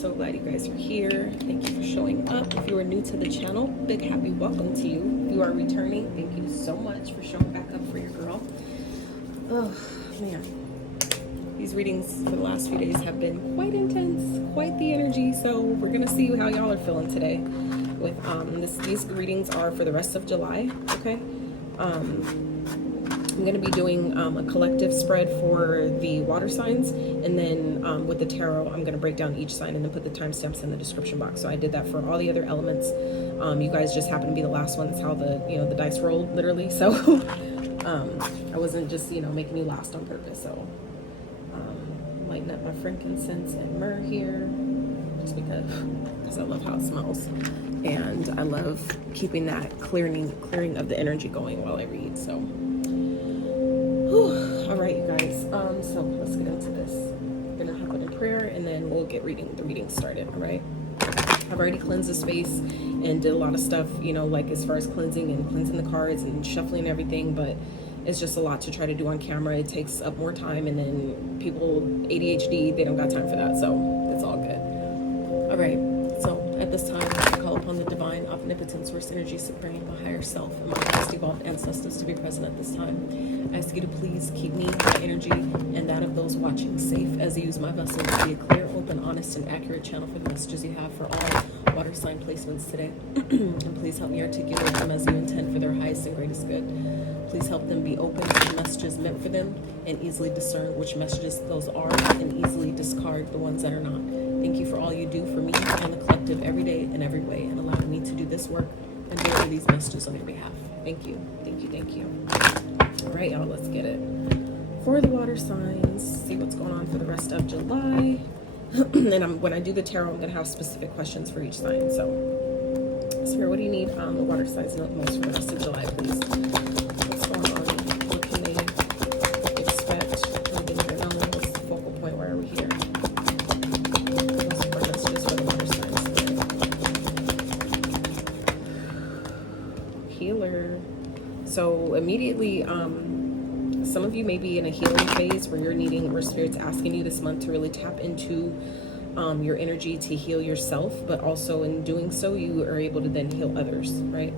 so glad you guys are here. Thank you for showing up. If you are new to the channel, big happy welcome to you. If you are returning, thank you so much for showing back up for your girl. Oh man, these readings for the last few days have been quite intense, quite the energy. So we're gonna see how y'all are feeling today. With these readings are for the rest of July. Okay. I'm going to be doing a collective spread for the water signs, and then with the tarot I'm going to break down each sign and then put the timestamps in the description box. So I did that for all the other elements. You guys just happen to be the last ones how the the dice rolled, literally. So I wasn't just making you last on purpose. So lighten up my frankincense and myrrh here just because I love how it smells, and I love keeping that clearing of the energy going while I read. So all right, you guys, so let's get into this. I'm gonna hop in prayer and then we'll get the reading started. All right, I've already cleansed the space and did a lot of stuff, like as far as cleansing the cards and shuffling everything, but it's just a lot to try to do on camera. It takes up more time, and then people ADHD, they don't got time for that, so it's all good. All right, so at this time I call upon the divine omnipotent source energy supreme, my higher self, and my most evolved ancestors to be present at this time. I ask you to please keep me, my energy, and that of those watching safe as I use my vessel to be a clear, open, honest, and accurate channel for the messages you have for all water sign placements today. And please help me articulate them as you intend for their highest and greatest good. Please help them be open to the messages meant for them and easily discern which messages those are and easily discard the ones that are not. Thank you for all you do for me and the collective every day and every way, and allowing me to do this work and deliver these messages on your behalf. Thank you, thank you, thank you. All right, y'all, let's get it. For the water signs, see what's going on for the rest of July. And when I do the tarot, I'm going to have specific questions for each sign. So, Spirit, what do you need the water signs know most for the rest of July, please? What's going on? What can they expect? What do they need to know? What's the focal point? Where are we here? What's the messages for the water signs? Healer. So immediately, some of you may be in a healing phase where where Spirit's asking you this month to really tap into your energy to heal yourself, but also in doing so, you are able to then heal others, right?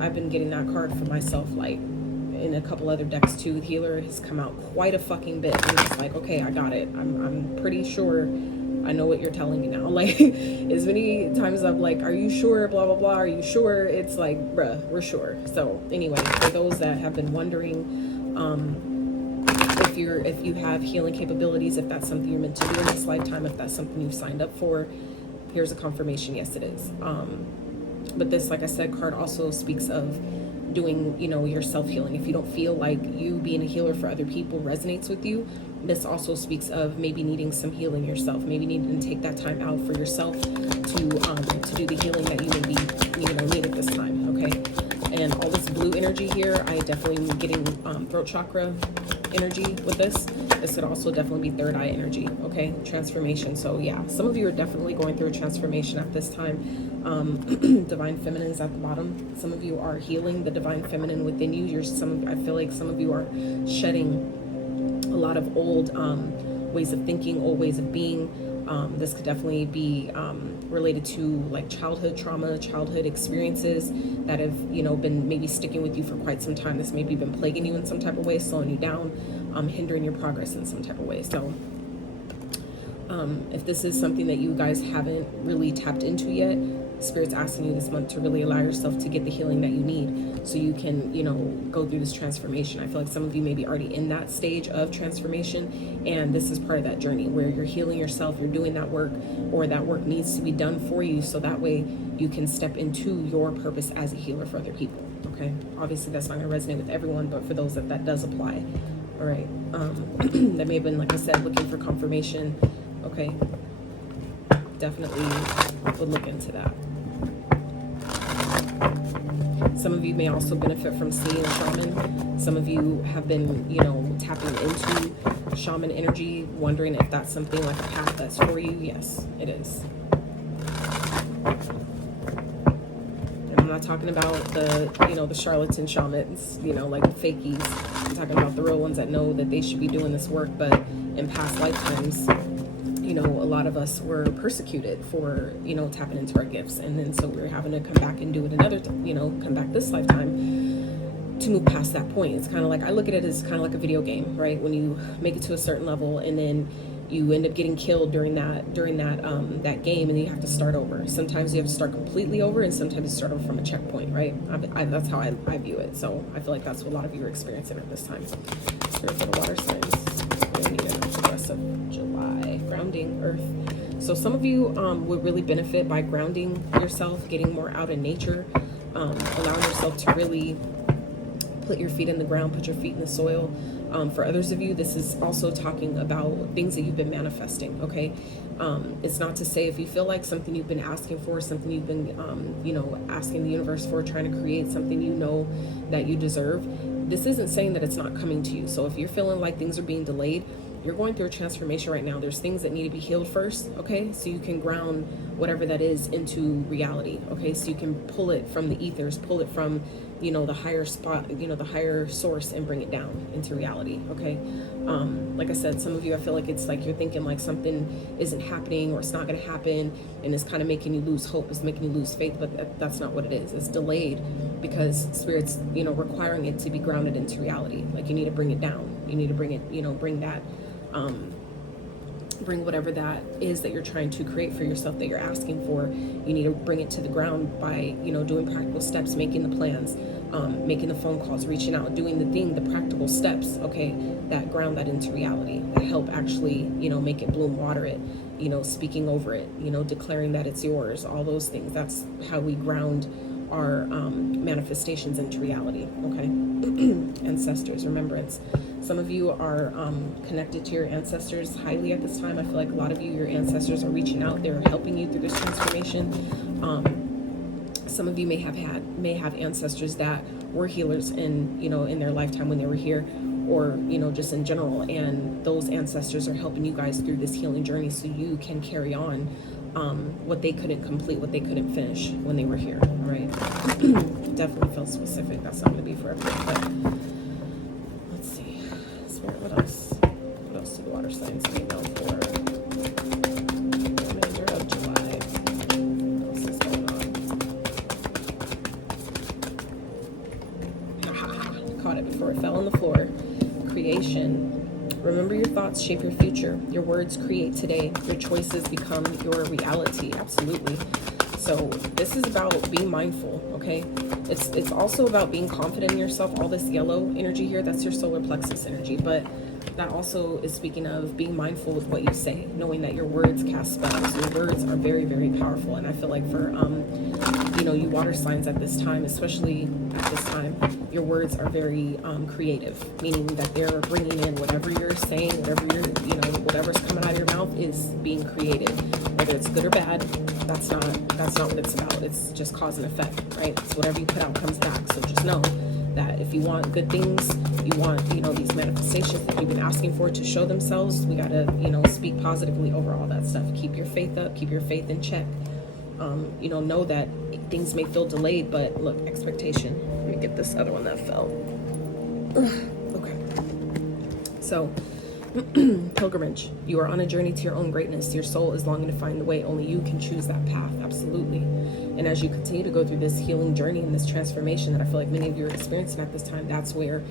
I've been getting that card for myself, like in a couple other decks too. Healer has come out quite a fucking bit. And it's like, okay, I got it. I'm pretty sure I know what you're telling me now. Like, as many times I'm like, are you sure? Blah, blah, blah. Are you sure? It's like, bruh, we're sure. So anyway, for those that have been wondering, if you have healing capabilities, if that's something you're meant to do in this lifetime, if that's something you've signed up for, here's a confirmation. Yes, it is. But this, like I said, card also speaks of doing, your self-healing. If you don't feel like you being a healer for other people resonates with you, this also speaks of maybe needing some healing yourself, maybe needing to take that time out for yourself to do the healing that you may need at this time. Okay. And all this blue energy here, I definitely am getting throat chakra energy with this. This could also definitely be third eye energy. Okay, transformation. So yeah, some of you are definitely going through a transformation at this time. Divine feminine is at the bottom. Some of you are healing the divine feminine within you. I feel like some of you are shedding a lot of old ways of thinking, old ways of being. This could definitely be related to like childhood trauma, childhood experiences that have, been maybe sticking with you for quite some time. This maybe been plaguing you in some type of way, slowing you down, hindering your progress in some type of way. So if this is something that you guys haven't really tapped into yet, Spirit's asking you this month to really allow yourself to get the healing that you need so you can, go through this transformation. I feel like some of you may be already in that stage of transformation, and this is part of that journey where you're healing yourself, you're doing that work, or that work needs to be done for you so that way you can step into your purpose as a healer for other people. Okay, obviously that's not going to resonate with everyone, but for those that does apply. All right, that may have been, like I said, looking for confirmation. Okay, definitely would look into that. Some of you may also benefit from seeing a shaman. Some of you have been, tapping into shaman energy, wondering if that's something like a path that's for you. Yes, it is. And I'm not talking about the, the charlatan shamans, like the fakies. I'm talking about the real ones that know that they should be doing this work, but in past lifetimes, know, a lot of us were persecuted for, you know, tapping into our gifts. And then so we were having to come back and do it another, you know, come back this lifetime to move past that point. It's kind of like, I look at it as kind of like a video game, right? When you make it to a certain level and then you end up getting killed during that that game, and then you have to start over. Sometimes you have to start completely over, and sometimes you start over from a checkpoint, right? That's how I view it. So I feel like that's what a lot of you are experiencing at this time. Spirit for the water signs. We need a progressive July. Grounding, earth. So some of you would really benefit by grounding yourself, getting more out in nature, allowing yourself to really put your feet in the ground, put your feet in the soil. For others of you, this is also talking about things that you've been manifesting, okay? It's not to say if you feel like something you've been asking for, something you've been, you know, asking the universe for, trying to create something you know that you deserve, this isn't saying that it's not coming to you. So if you're feeling like things are being delayed, you're going through a transformation right now. There's things that need to be healed first, okay? So you can ground whatever that is into reality, okay? So you can pull it from the ethers, pull it from, you know, the higher spot, you know, the higher source, and bring it down into reality, okay? Like I said, some of you, I feel like it's like you're thinking like something isn't happening or it's not going to happen, and it's kind of making you lose hope, it's making you lose faith, but that's not what it is. It's delayed because Spirit's, you know, requiring it to be grounded into reality. Like you need to bring it down. You need to bring it, you know, bring that, bring whatever that is that you're trying to create for yourself, that you're asking for. You need to bring it to the ground by, you know, doing practical steps, making the plans, making the phone calls, reaching out, doing the thing, the practical steps, okay, that ground that into reality, that help actually, you know, make it bloom, water it, you know, speaking over it, you know, declaring that it's yours, all those things. That's how we ground our manifestations into reality, okay? Ancestors, remembrance. Some of you are connected to your ancestors highly at this time. I feel like a lot of you, your ancestors are reaching out. They're helping you through this transformation. Some of you may have ancestors that were healers in, you know, in their lifetime when they were here, or, you know, just in general. And those ancestors are helping you guys through this healing journey so you can carry on what they couldn't complete, what they couldn't finish when they were here, all right? Definitely felt specific. That's not going to be for everyone, but let's see. Spirit, what else? What else do the water signs need to know for the remainder of July? What else is going on? Caught it before it fell on the floor. Creation. Remember, your thoughts shape your future. Your words create today. Your choices become your reality. Absolutely. So this is about being mindful, okay? It's also about being confident in yourself. All this yellow energy here, that's your solar plexus energy. But that also is speaking of being mindful with what you say, knowing that your words cast spells. Your words are very, very powerful. And I feel like for, you know, you water signs at this time, especially at this time, your words are very creative, meaning that they're bringing in whatever you're saying, whatever you're, you know, whatever's coming out of your mouth is being creative. Whether it's good or bad, that's not what it's about. It's just cause and effect, right? So whatever you put out comes back. So just know that if you want good things, you want, you know, these manifestations that you've been asking for to show themselves, we got to, you know, speak positively over all that stuff. Keep your faith up, keep your faith in check. You know that things may feel delayed, but look, expectation. Let me get this other one that fell. Okay. So, pilgrimage. You are on a journey to your own greatness. Your soul is longing to find the way. Only you can choose that path. Absolutely. And as you continue to go through this healing journey and this transformation that I feel like many of you are experiencing at this time, that's where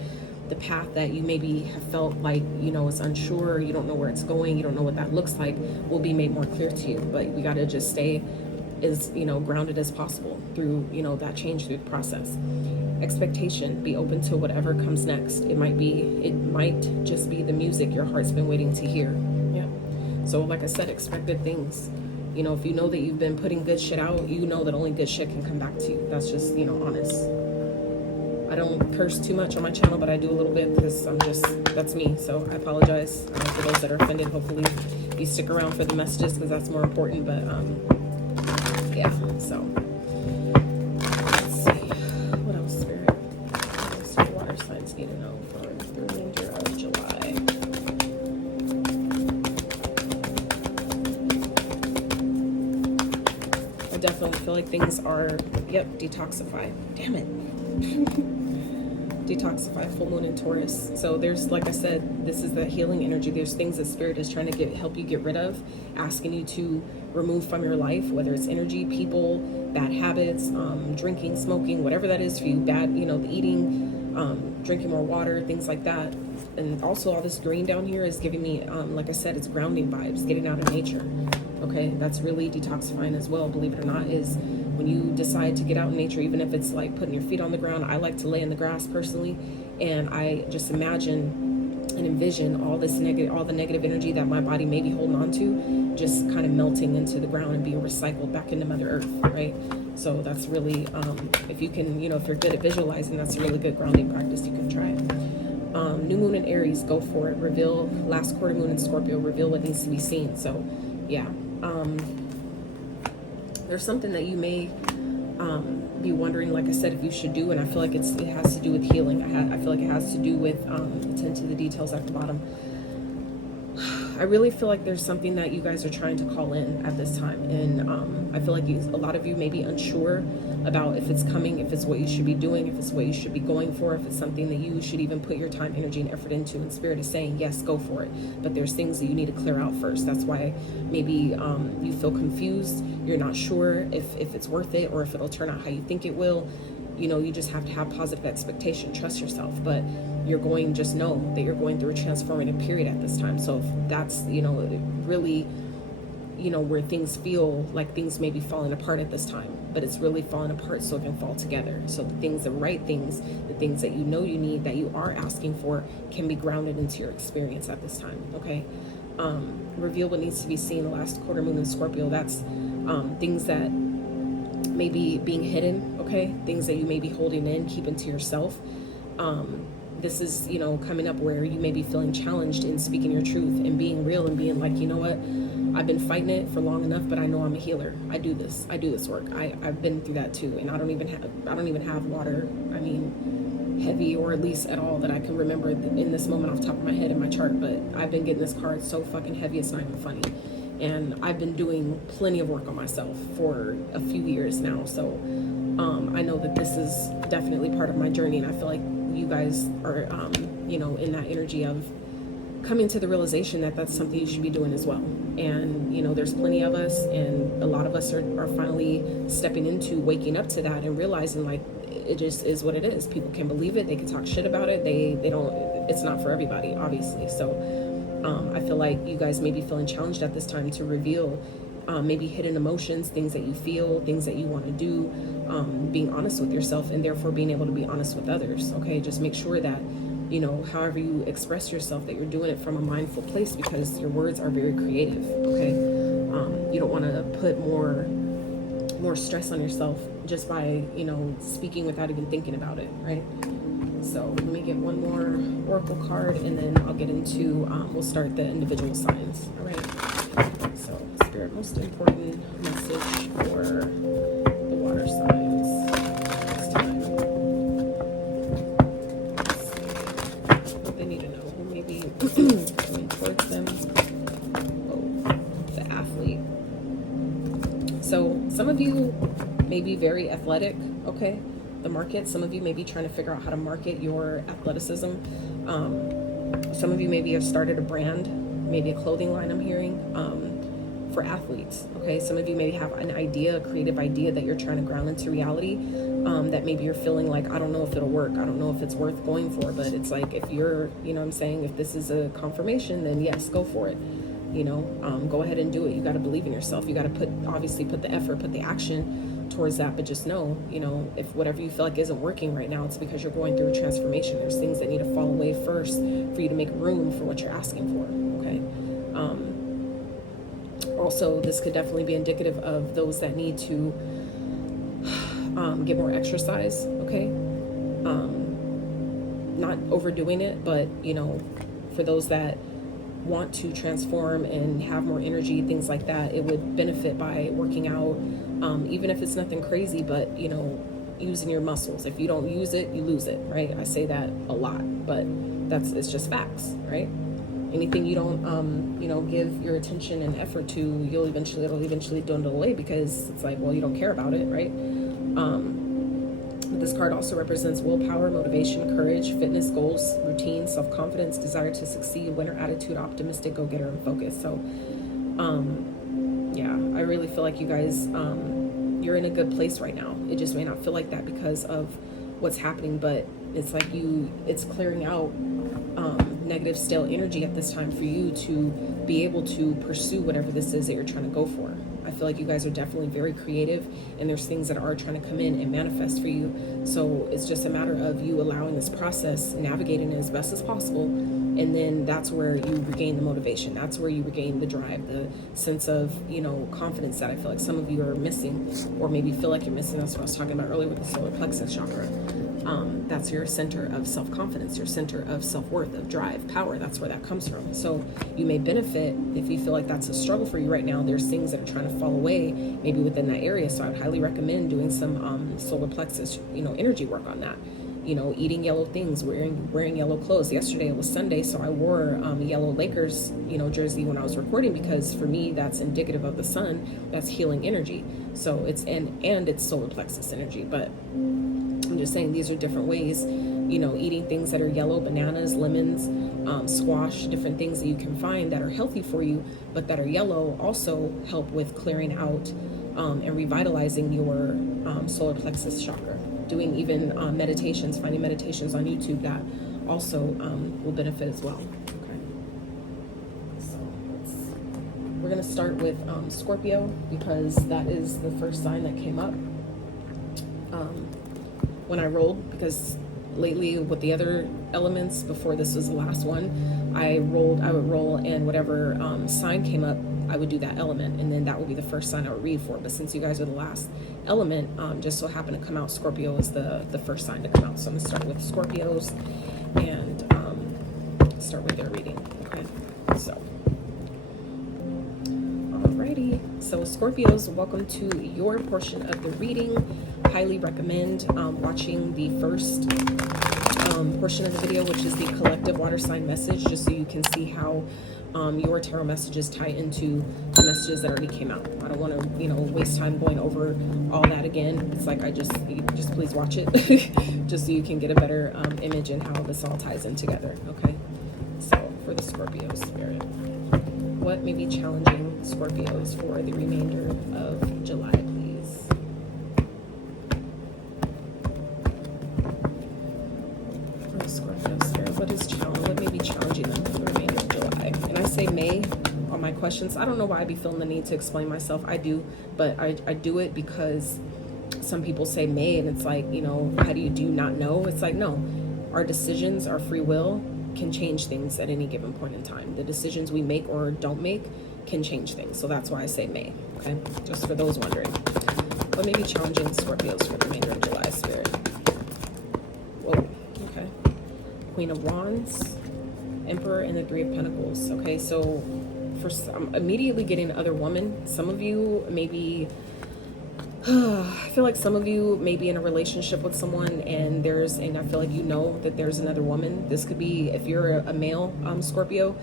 the path that you maybe have felt like, you know, is unsure, you don't know where it's going, you don't know what that looks like, will be made more clear to you. But we got to just stay as, you know, grounded as possible through, you know, that change, through the process. Expectation. Be open to whatever comes next. It might just be the music your heart's been waiting to hear. Yeah. So like I said, expect good things. You know, if you know that you've been putting good shit out, you know that only good shit can come back to you. That's just, you know, honest. I don't curse too much on my channel, but I do a little bit because that's me. So I apologize for those that are offended. Hopefully you stick around for the messages because that's more important. But yeah, so let's see. What else, Spirit? What else do water signs need to know for the remainder of July? I definitely feel like things are, yep, detoxify. Damn it. detoxify, full moon in Taurus. So there's, like I said, this is the healing energy. There's things that Spirit is trying to help you get rid of, asking you to remove from your life, whether it's energy, people, bad habits, drinking, smoking, whatever that is for you, bad, you know, the eating, drinking more water, things like that. And also all this green down here is giving me, like I said, it's grounding vibes, getting out of nature. Okay, that's really detoxifying as well, believe it or not, is when you decide to get out in nature, even if it's like putting your feet on the ground. I like to lay in the grass personally, and I just imagine and envision all this all the negative energy that my body may be holding on to, just kind of melting into the ground and being recycled back into Mother Earth, right? So that's really, if you can, you know, if you're good at visualizing, that's a really good grounding practice. You can try it. New moon in Aries, go for it. Reveal, last quarter moon in Scorpio, reveal what needs to be seen. So yeah, there's something that you may be wondering, like I said, if you should do, and I feel like it has to do with healing. I feel like it has to do with, attend to the details at the bottom. I really feel like there's something that you guys are trying to call in at this time, and I feel like a lot of you may be unsure about if it's coming, if it's what you should be doing, if it's what you should be going for, if it's something that you should even put your time, energy, and effort into. And Spirit is saying, yes, go for it. But there's things that you need to clear out first. That's why maybe you feel confused. You're not sure if it's worth it or if it'll turn out how you think it will. You know, you just have to have positive expectation, trust yourself. But you're going, just know that you're going through a transformative period at this time. So if that's, you know, really, you know, where things feel like things may be falling apart at this time, but it's really falling apart so it can fall together. So the things, the right things, the things that you know you need, that you are asking for, can be grounded into your experience at this time. Okay. Reveal what needs to be seen. The last quarter moon in Scorpio, that's things that may be being hidden. Okay. Things that you may be holding in, keeping to yourself. This is, you know, coming up where you may be feeling challenged in speaking your truth and being real and being like, you know what, I've been fighting it for long enough, but I know I'm a healer. I do this work. I've been through that too. And I don't even have water, I mean, heavy, or at least at all that I can remember in this moment off the top of my head in my chart. But I've been getting this card so fucking heavy, it's not even funny. And I've been doing plenty of work on myself for a few years now. So I know that this is definitely part of my journey, and I feel like you guys are, you know, in that energy of coming to the realization that that's something you should be doing as well. And, you know, there's plenty of us, and a lot of us are finally stepping into waking up to that and realizing, like, it just is what it is. People can believe it. They can talk shit about it. They don't, it's not for everybody, obviously. So I feel like you guys may be feeling challenged at this time to reveal maybe hidden emotions, things that you feel, things that you want to do, being honest with yourself, and therefore being able to be honest with others. Okay, just make sure that, you know, however you express yourself, that you're doing it from a mindful place, because your words are very creative. Okay, you don't want to put more stress on yourself just by, you know, speaking without even thinking about it, right? So let me get one more oracle card, and then I'll get into we'll start the individual signs. All right, so Spirit, most important message for the water signs this time. Let's see what they need to know. Maybe coming towards them. Oh, the athlete. So some of you may be very athletic. Okay, the market. Some of you may be trying to figure out how to market your athleticism. Some of you maybe have started a brand, maybe a clothing line, I'm hearing, for athletes. Okay, some of you maybe have an idea, a creative idea that you're trying to ground into reality, that maybe you're feeling like, I don't know if it'll work, I don't know if it's worth going for. But it's like, if you're, you know what I'm saying, if this is a confirmation, then yes, go for it. You know, go ahead and do it. You got to believe in yourself. You got to obviously put the effort, put the action towards that. But just know, you know, if whatever you feel like isn't working right now, it's because you're going through a transformation. There's things that need to fall away first for you to make room for what you're asking for. Okay. Also, this could definitely be indicative of those that need to get more exercise. Okay. Not overdoing it, but, you know, for those that want to transform and have more energy, things like that, it would benefit by working out, even if it's nothing crazy, but, you know, using your muscles. If you don't use it, you lose it, right? I say that a lot, but it's just facts, right? Anything you don't, you know, give your attention and effort to, it'll eventually dwindle away, because it's like, well, you don't care about it, right? This card also represents willpower, motivation, courage, fitness, goals, routine, self-confidence, desire to succeed, winner attitude, optimistic, go-getter, and focus. So, yeah, I really feel like you guys, you're in a good place right now. It just may not feel like that because of what's happening, but it's like it's clearing out negative, stale energy at this time for you to be able to pursue whatever this is that you're trying to go for. I feel like you guys are definitely very creative, and there's things that are trying to come in and manifest for you. So it's just a matter of you allowing this process, navigating it as best as possible, and then that's where you regain the motivation. That's where you regain the drive, the sense of, you know, confidence that I feel like some of you are missing, or maybe feel like you're missing. That's what I was talking about earlier with the solar plexus chakra. That's your center of self-confidence, your center of self-worth, of drive, power. That's where that comes from. So you may benefit if you feel like that's a struggle for you right now. There's things that are trying to fall away maybe within that area. So I would highly recommend doing some solar plexus, you know, energy work on that. You know, eating yellow things, wearing yellow clothes. Yesterday it was Sunday, so I wore a yellow Lakers, you know, jersey when I was recording, because for me that's indicative of the sun. That's healing energy. So it's and it's solar plexus energy. But I'm just saying, these are different ways, you know, eating things that are yellow, bananas, lemons, squash, different things that you can find that are healthy for you, but that are yellow, also help with clearing out and revitalizing your solar plexus chakra. Doing even meditations, finding meditations on YouTube that also will benefit as well. Okay. So we're going to start with Scorpio, because that is the first sign that came up when I rolled, because lately with the other elements, before this was the last one, I would roll, and whatever sign came up, I would do that element, and then that would be the first sign I would read for. But since you guys are the last element, just so happened to come out, Scorpio is the first sign to come out. So I'm going to start with Scorpios and start with their reading. Okay, so alrighty, so Scorpios, welcome to your portion of the reading. Highly recommend watching the first portion of the video, which is the collective water sign message, just so you can see how your tarot messages tie into the messages that already came out. I don't want to, you know, waste time going over all that again. It's like just please watch it just so you can get a better image and how this all ties in together. Okay, so for the Scorpio spirit, what may be challenging Scorpios for the remainder of July, please? For the Scorpio spirit, what may be challenging them for the remainder of July? And I say may on my questions. I don't know why I be feeling the need to explain myself. I do, but I do it because some people say may, and it's like, you know, how do you not know? It's like, no, our decisions, our free will can change things at any given point in time. The decisions we make or don't make can change things. So that's why I say may. Okay, just for those wondering. What may be challenging Scorpios for the remainder of July, spirit? Whoa, okay. Queen of Wands, Emperor, and the Three of Pentacles. Okay, so for some, immediately getting other woman. Some of you maybe, I feel like some of you may be in a relationship with someone, and I feel like you know that there's another woman. This could be, if you're a male Scorpio,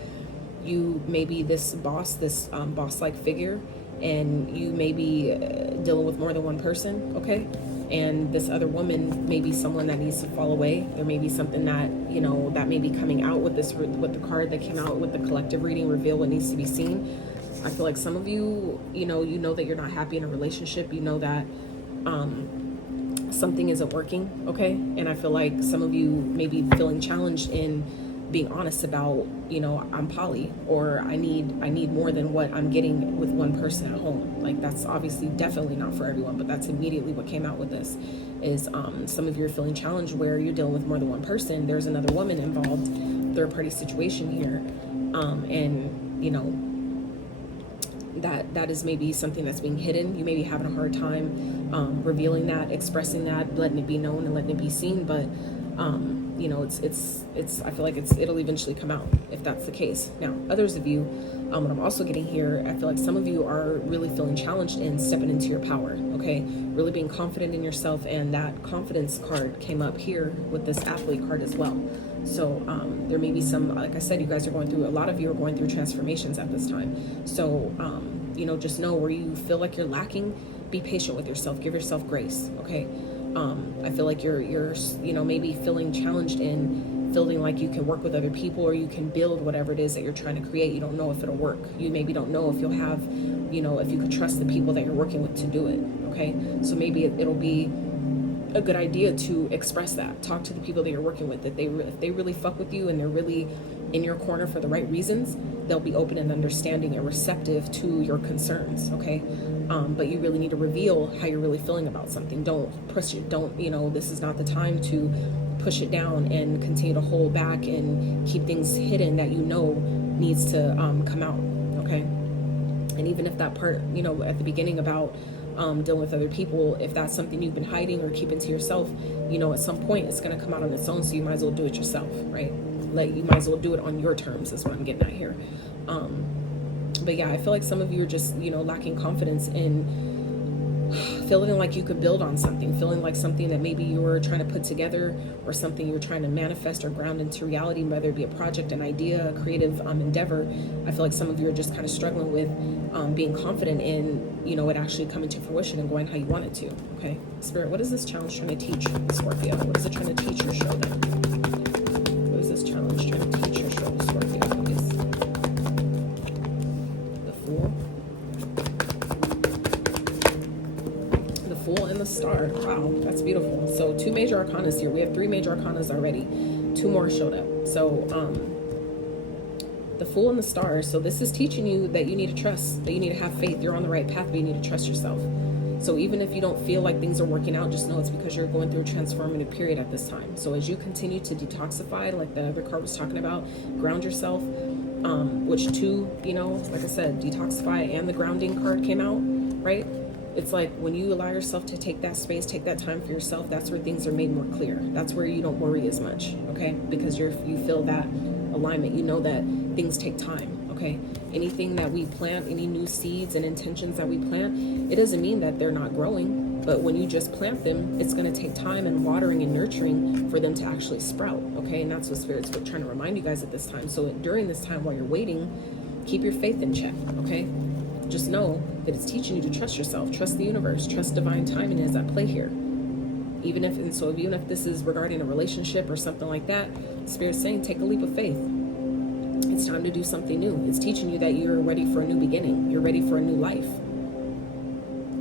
you may be this boss-like figure, and you may be dealing with more than one person, okay? And this other woman may be someone that needs to fall away. There may be something that, you know, that may be coming out with the card that came out with the collective reading, reveal what needs to be seen. I feel like some of you, you know that you're not happy in a relationship. You know that something isn't working, okay? And I feel like some of you may be feeling challenged in being honest about, you know, I'm poly, or I need more than what I'm getting with one person at home. Like, that's obviously definitely not for everyone, but that's immediately what came out with this is some of you are feeling challenged where you're dealing with more than one person. There's another woman involved, third party situation here, and you know, that is maybe something that's being hidden. You may be having a hard time revealing that, expressing that, letting it be known and letting it be seen, but you know, it's I feel like it'll eventually come out if that's the case. Now, others of you, what I'm also getting here, I feel like some of you are really feeling challenged in stepping into your power, okay? Really being confident in yourself, and that confidence card came up here with this athlete card as well. So there may be some, like I said, you guys are going through, a lot of you are going through transformations at this time. So, you know, just know where you feel like you're lacking, be patient with yourself, give yourself grace, okay? I feel like you're, you know, maybe feeling challenged in feeling like you can work with other people, or you can build whatever it is that you're trying to create. You don't know if it'll work. You maybe don't know if you'll have, you know, if you could trust the people that you're working with to do it. Okay, so maybe it'll be a good idea to express that. Talk to the people that you're working with, that if they really fuck with you and they're really in your corner for the right reasons, they'll be open and understanding and receptive to your concerns. Okay, but you really need to reveal how you're really feeling about something. Don't push it. Don't, you know, this is not the time to push it down and continue to hold back and keep things hidden that you know needs to come out. Okay, and even if that part, you know, at the beginning about dealing with other people, if that's something you've been hiding or keeping to yourself, you know, at some point it's going to come out on its own, so you might as well do it yourself, right? Like, you might as well do it on your terms, is what I'm getting at here. But yeah, I feel like some of you are just, you know, lacking confidence in feeling like you could build on something, feeling like something that maybe you were trying to put together, or something you're trying to manifest or ground into reality, whether it be a project, an idea, a creative endeavor. I feel like some of you are just kind of struggling with being confident in, you know, it actually coming to fruition and going how you want it to. Okay, Spirit, what is this challenge trying to teach Scorpio? What is it trying to teach or show them? What is this challenge trying to teach or show Scorpio, please? The Fool. The Fool and the Star. Wow, that's beautiful. So 2 major arcanas here. We have 3 major arcanas already. 2 more showed up. So the Fool and the Star. So this is teaching you that you need to trust, that you need to have faith. You're on the right path, but you need to trust yourself. So even if you don't feel like things are working out, just know it's because you're going through a transformative period at this time. So as you continue to detoxify, like the other card was talking about, ground yourself, which 2, you know, like I said, detoxify and the grounding card came out, right? It's like when you allow yourself to take that space, take that time for yourself, that's where things are made more clear. That's where you don't worry as much, okay? Because you feel that alignment. You know that things take time, okay? Anything that we plant, any new seeds and intentions that we plant, it doesn't mean that they're not growing, but when you just plant them, it's going to take time and watering and nurturing for them to actually sprout, okay? And that's what Spirit's trying to remind you guys at this time. So during this time while you're waiting, keep your faith in check, okay? Just know that it's teaching you to trust yourself, trust the universe, trust divine timing is at play here. Even if this is regarding a relationship or something like that, Spirit's saying take a leap of faith. It's time to do something new. It's teaching you that you're ready for a new beginning. You're ready for a new life.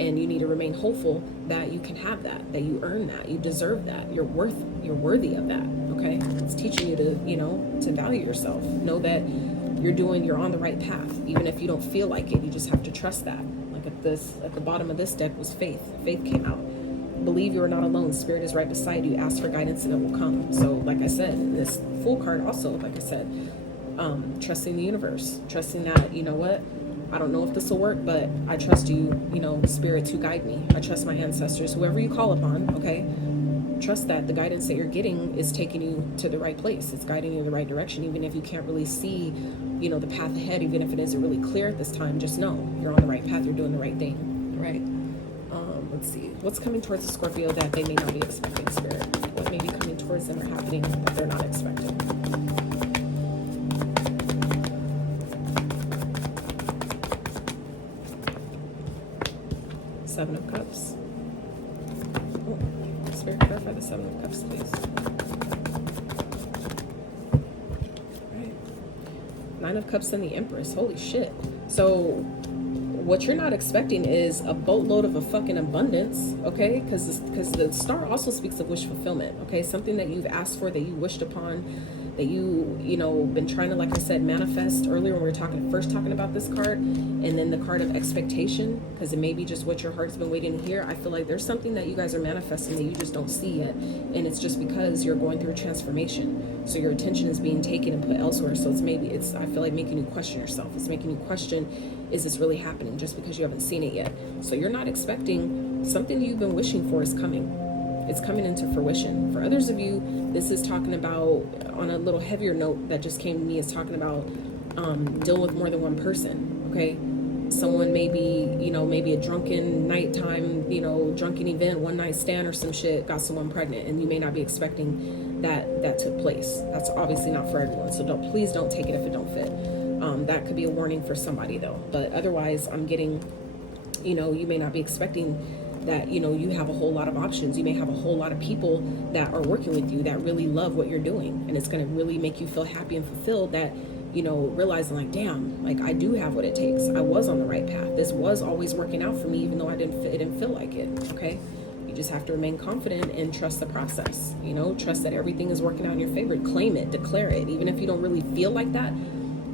And you need to remain hopeful that you can have that you earn that, you deserve that, you're worthy of that, okay? It's teaching you to, you know, to value yourself. Know that you're on the right path. Even if you don't feel like it, you just have to trust that. Like at the bottom of this deck was faith. Faith came out. Believe you are not alone. Spirit is right beside you. Ask for guidance and it will come. So like I said, this Fool card also, like I said, trusting the universe, trusting that, you know what, I don't know if this will work, but I trust you, you know, Spirit, to guide me. I trust my ancestors, whoever you call upon, okay? Trust that the guidance that you're getting is taking you to the right place. It's guiding you in the right direction. Even if you can't really see, you know, the path ahead, even if it isn't really clear at this time, just know you're on the right path. You're doing the right thing, right? Let's see. What's coming towards the Scorpio that they may not be expecting, Spirit? What may be coming towards them or happening that they're not expecting? Seven of Cups. Oh, Spirit, clarify the Seven of Cups, please. Right. 9 of Cups and the Empress. Holy shit. So what you're not expecting is a boatload of a fucking abundance, okay? Because the Star also speaks of wish fulfillment, okay? Something that you've asked for, that you wished upon, that you know, been trying to, like I said, manifest earlier when we were first talking about this card. And then the card of expectation, because it may be just what your heart's been waiting to hear. I feel like there's something that you guys are manifesting that you just don't see yet. And it's just because you're going through a transformation. So your attention is being taken and put elsewhere. So it's I feel like making you question yourself. It's making you question, is this really happening, just because you haven't seen it yet? So you're not expecting something you've been wishing for is coming. It's coming into fruition. For others of you, this is talking about, on a little heavier note that just came to me, is talking about dealing with more than one person, okay? Someone maybe, you know, maybe a drunken nighttime, you know, drunken event, one night stand or some shit, got someone pregnant, and you may not be expecting that took place. That's obviously not for everyone, so please don't take it if it don't fit. That could be a warning for somebody though. But otherwise, I'm getting, you know, you may not be expecting that, you know, you have a whole lot of options. You may have a whole lot of people that are working with you that really love what you're doing. And it's going to really make you feel happy and fulfilled that, you know, realizing like, damn, like I do have what it takes. I was on the right path. This was always working out for me, even though it didn't feel like it. Okay. You just have to remain confident and trust the process, you know, trust that everything is working out in your favor. Claim it, declare it. Even if you don't really feel like that,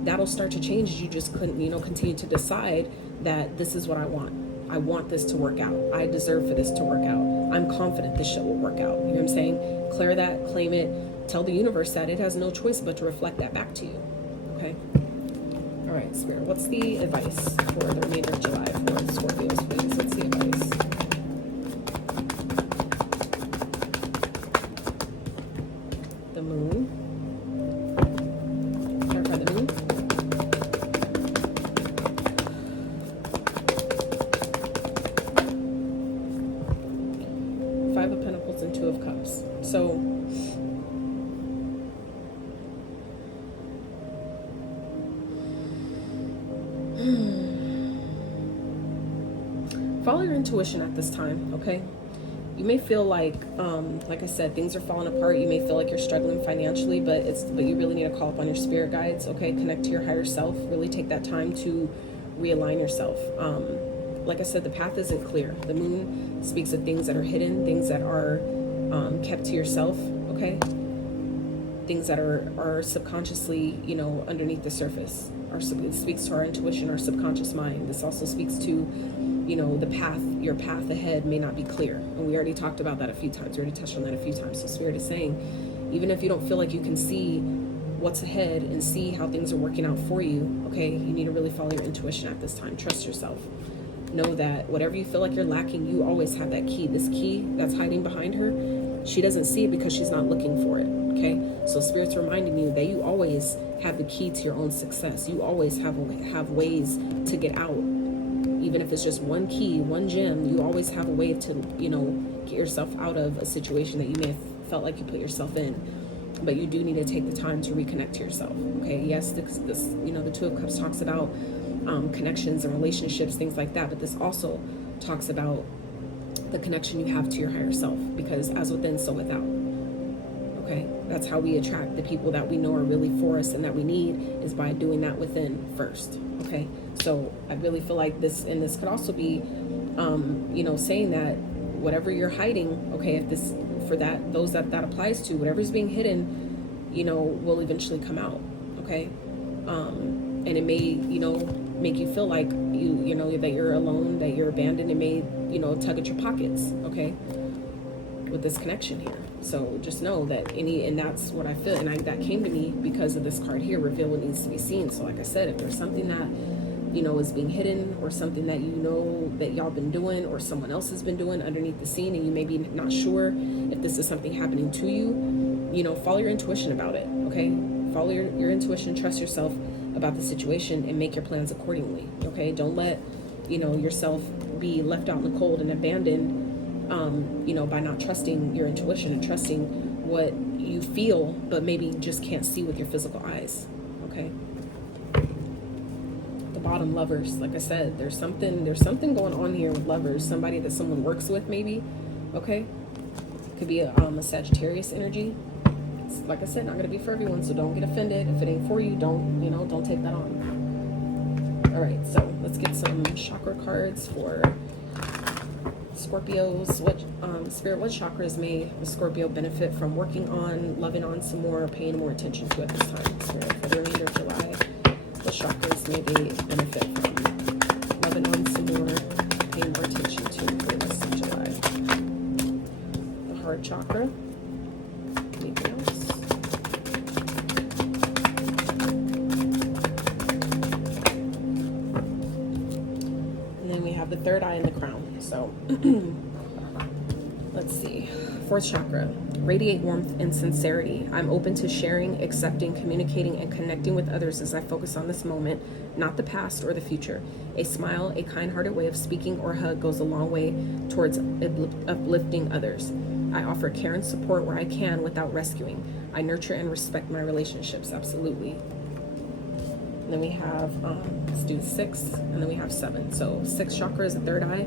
that'll start to change as you just couldn't, you know, continue to decide that this is what I want. I want this to work out. I deserve for this to work out. I'm confident this shit will work out. You know what I'm saying? Declare that, claim it, tell the universe that it has no choice but to reflect that back to you. Okay? All right, Spirit, what's the advice for the remainder of July for Scorpios, please? What's the advice? The moon. Clarify the moon. Five of Pentacles and Two of Cups. So follow your intuition at this time, okay? You may feel like I said, things are falling apart. You may feel like you're struggling financially, but you really need to call upon your spirit guides, okay? Connect to your higher self. Really take that time to realign yourself. Like I said, the path isn't clear. The moon speaks of things that are hidden, things that are kept to yourself, okay? Things that are subconsciously, you know, underneath the surface. It speaks to our intuition, our subconscious mind. This also speaks to, you know, the path, your path ahead may not be clear. And we already talked about that a few times. We already touched on that a few times. So Spirit is saying, even if you don't feel like you can see what's ahead and see how things are working out for you, okay, you need to really follow your intuition at this time. Trust yourself. Know that whatever you feel like you're lacking, you always have that key. This key that's hiding behind her, she doesn't see it because she's not looking for it, okay? So Spirit's reminding you that you always have the key to your own success. You always have ways to get out. Even if it's just one key, one gem, you always have a way to, you know, get yourself out of a situation that you may have felt like you put yourself in. But you do need to take the time to reconnect to yourself, okay? Yes, this you know, the Two of Cups talks about connections and relationships, things like that, but this also talks about the connection you have to your higher self, because as within, so without. Okay, that's how we attract the people that we know are really for us and that we need, is by doing that within first. Okay, so I really feel like this, and this could also be, you know, saying that whatever you're hiding, okay, if this, for that, those that applies to, whatever's being hidden, you know, will eventually come out. Okay, and it may, you know, make you feel like you know, that you're alone, that you're abandoned. It may, you know, tug at your pockets. Okay, with this connection here. So just know that and that's what I feel, and that came to me because of this card here, reveal what needs to be seen. So like I said, if there's something that, you know, is being hidden, or something that, you know, that y'all been doing or someone else has been doing underneath the scene, and you may be not sure if this is something happening to you, you know, follow your intuition about it. Okay, follow your intuition, trust yourself about the situation, and make your plans accordingly. Okay, don't let, you know, yourself be left out in the cold and abandoned, you know, by not trusting your intuition and trusting what you feel, but maybe just can't see with your physical eyes. Okay. The bottom, Lovers. Like I said, there's something going on here with Lovers. Somebody that someone works with, maybe. Okay. Could be a Sagittarius energy. It's, like I said, not going to be for everyone, so don't get offended. If it ain't for you, don't take that on. All right, so let's get some chakra cards for Scorpios. Spirit, what chakras may the Scorpio benefit from working on, loving on some more, paying more attention to at this time? Spirit, for the remainder of July, what chakras may they benefit from loving on some more, paying more attention to for the rest of July? The heart chakra. Anything else? And then we have the third eye and the crown. So let's see. Fourth chakra, radiate warmth and sincerity. I'm open to sharing, accepting, communicating, and connecting with others as I focus on this moment, not the past or the future. A smile, a kind-hearted way of speaking or hug goes a long way towards uplifting others. I offer care and support where I can without rescuing. I nurture and respect my relationships. Absolutely. And then we have, let's do 6, and then we have 7. So 6 chakra is the third eye.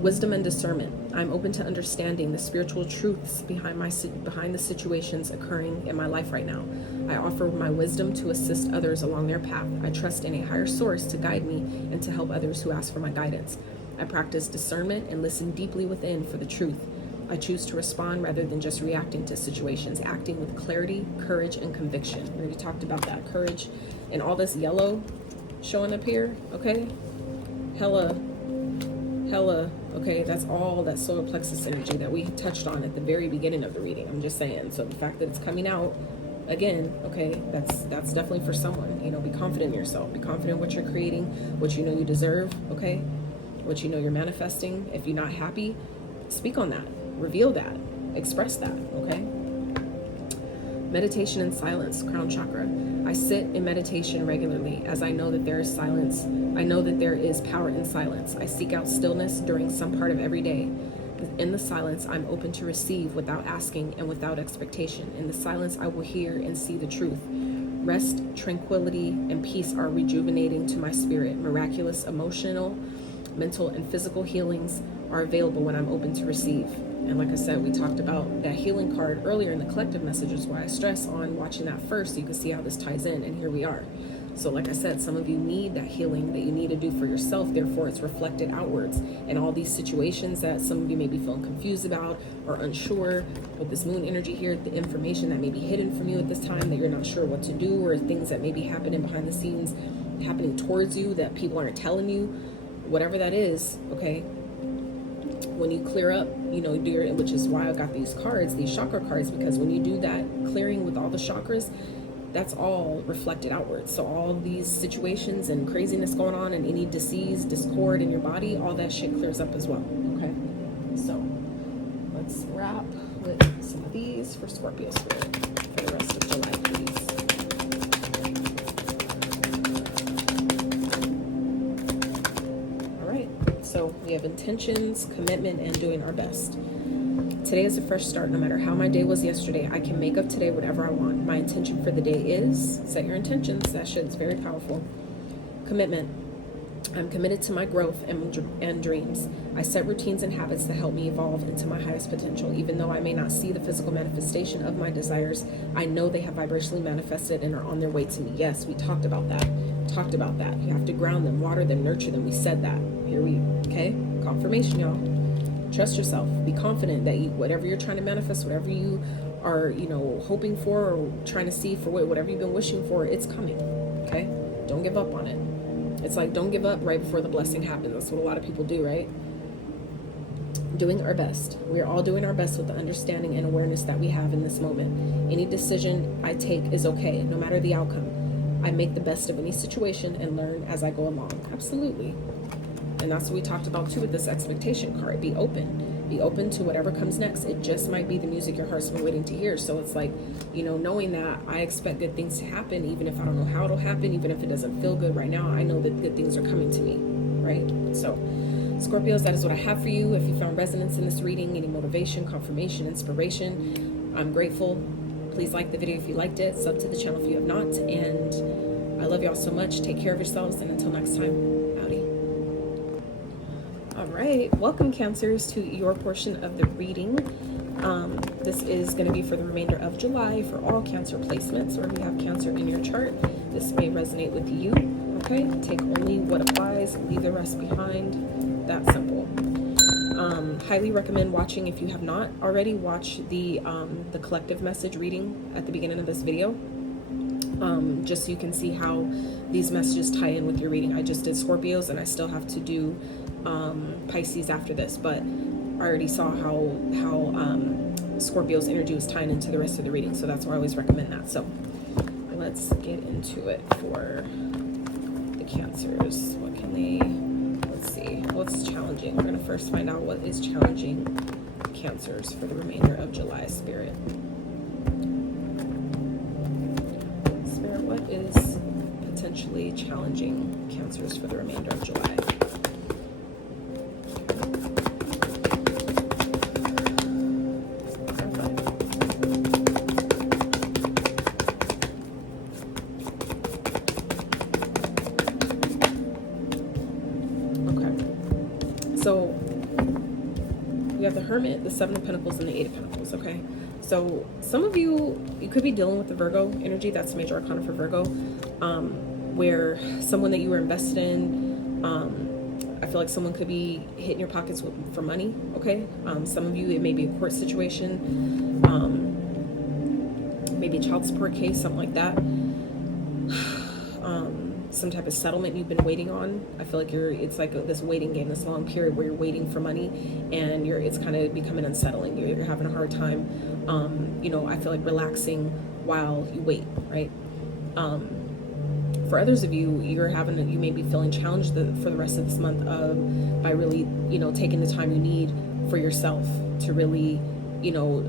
Wisdom and discernment. I'm open to understanding the spiritual truths behind the situations occurring in my life right now. I offer my wisdom to assist others along their path. I trust in a higher source to guide me and to help others who ask for my guidance. I practice discernment and listen deeply within for the truth. I choose to respond rather than just reacting to situations, acting with clarity, courage, and conviction. We already talked about that, courage. And all this yellow showing up here, okay? Hella, okay? That's all that solar plexus energy that we touched on at the very beginning of the reading. I'm just saying. So the fact that it's coming out again, okay, that's definitely for someone. You know, be confident in yourself. Be confident in what you're creating, what you know you deserve, okay? What you know you're manifesting. If you're not happy, speak on that. Reveal that. Express that, okay? Meditation and silence, crown chakra. I sit in meditation regularly as I know that there is silence. I know that there is power in silence. I seek out stillness during some part of every day. In the silence, I'm open to receive without asking and without expectation. In the silence, I will hear and see the truth. Rest, tranquility, and peace are rejuvenating to my spirit. Miraculous emotional, mental, and physical healings are available when I'm open to receive. And like I said, we talked about that healing card earlier in the collective messages, why I stress on watching that first so you can see how this ties in, and here we are. So like I said, some of you need that healing that you need to do for yourself, therefore it's reflected outwards. And all these situations that some of you may be feeling confused about or unsure with this moon energy here, the information that may be hidden from you at this time that you're not sure what to do, or things that may be happening behind the scenes, happening towards you that people aren't telling you, whatever that is, okay? When you clear up, you know, which is why I got these cards, these chakra cards, because when you do that clearing with all the chakras, that's all reflected outwards. So all these situations and craziness going on and any disease, discord in your body, all that shit clears up as well, okay? So let's wrap with some of these for Scorpio spirit for the rest of July, please. So we have intentions, commitment, and doing our best. Today is a fresh start. No matter how my day was yesterday, I can make of today whatever I want. My intention for the day is, set your intentions. That shit's very powerful. Commitment. I'm committed to my growth and dreams. I set routines and habits that help me evolve into my highest potential. Even though I may not see the physical manifestation of my desires, I know they have vibrationally manifested and are on their way to me. Yes, we talked about that. You have to ground them, water them, nurture them. We said that. Okay? Confirmation, y'all. Trust yourself. Be confident that whatever you're trying to manifest, whatever you are, you know, hoping for or trying to see for whatever you've been wishing for, it's coming. Okay? Don't give up on it. It's like, don't give up right before the blessing happens. That's what a lot of people do, right? Doing our best. We are all doing our best with the understanding and awareness that we have in this moment. Any decision I take is okay, no matter the outcome. I make the best of any situation and learn as I go along. Absolutely. And that's what we talked about too with this expectation card. Be open. Be open to whatever comes next. It just might be the music your heart's been waiting to hear. So it's like, you know, knowing that I expect good things to happen, even if I don't know how it'll happen, even if it doesn't feel good right now, I know that good things are coming to me, right? So Scorpios, that is what I have for you. If you found resonance in this reading, any motivation, confirmation, inspiration, I'm grateful. Please like the video if you liked it. Sub to the channel if you have not. And I love y'all so much. Take care of yourselves. And until next time, howdy. All right. Welcome, Cancers, to your portion of the reading. This is going to be for the remainder of July for all Cancer placements. Or if you have Cancer in your chart, this may resonate with you. Okay? Take only what applies. Leave the rest behind. That simple. Highly recommend watching, if you have not already, watch the collective message reading at the beginning of this video, just so you can see how these messages tie in with your reading. I just did Scorpios and I still have to do Pisces after this, but I already saw how Scorpio's energy was tying into the rest of the reading, so that's why I always recommend that. So let's get into it for the Cancers. What can they... Let's see what's challenging. We're going to first find out what is challenging Cancers for the remainder of July. Spirit, what is potentially challenging Cancers for the remainder of July? So We have the Hermit, the Seven of Pentacles, and the Eight of Pentacles, okay? So some of you could be dealing with the Virgo energy. That's major arcana for Virgo, where someone that you were invested in, I feel like someone could be hitting your pockets for money, okay? Some of you, it may be a court situation, maybe a child support case, something like that. Some type of settlement you've been waiting on. I feel like it's like this waiting game, this long period where you're waiting for money, and it's kind of becoming unsettling. You're having a hard time, you know, I feel like relaxing while you wait, right? For others of you, you may be feeling challenged for the rest of this month by really, you know, taking the time you need for yourself to really, you know,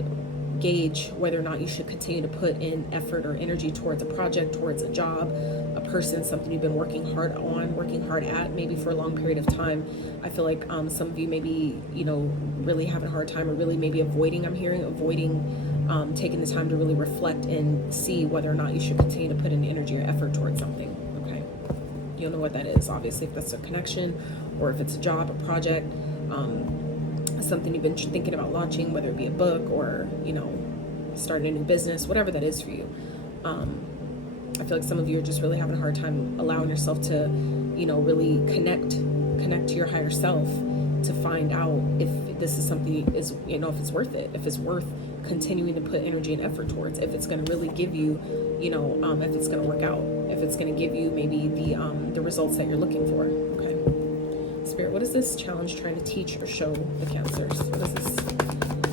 gauge whether or not you should continue to put in effort or energy towards a project, towards a job, a person, something you've been working hard at, maybe for a long period of time. I feel like some of you may be, you know, really having a hard time, or really maybe avoiding taking the time to really reflect and see whether or not you should continue to put in energy or effort towards something, okay? You'll know what that is, obviously, if that's a connection, or if it's a job, a project, something you've been thinking about launching, whether it be a book or, you know, starting a new business, whatever that is for you. I feel like some of you are just really having a hard time allowing yourself to, you know, really connect to your higher self, to find out if this is something is, you know, if it's worth it, if it's worth continuing to put energy and effort towards, if it's going to really give you, you know, if it's going to work out, if it's going to give you maybe the results that you're looking for. Okay, Spirit, what is this challenge trying to teach or show the Cancers?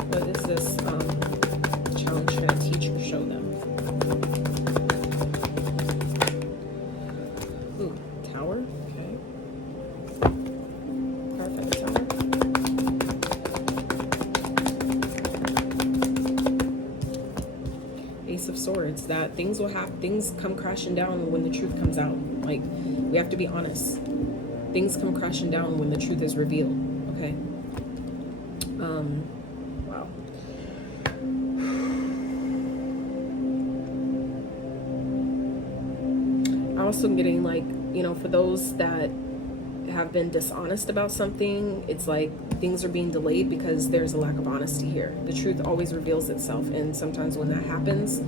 What is this challenge trying to teach or show them? Ooh, Tower. Okay. Perfect. Tower. Ace of Swords. That things will happen. Things come crashing down when the truth comes out. Like, we have to be honest. Things come crashing down when the truth is revealed. Okay. Wow. I'm also getting, like, you know, for those that have been dishonest about something, it's like things are being delayed because there's a lack of honesty here. The truth always reveals itself, and sometimes when that happens,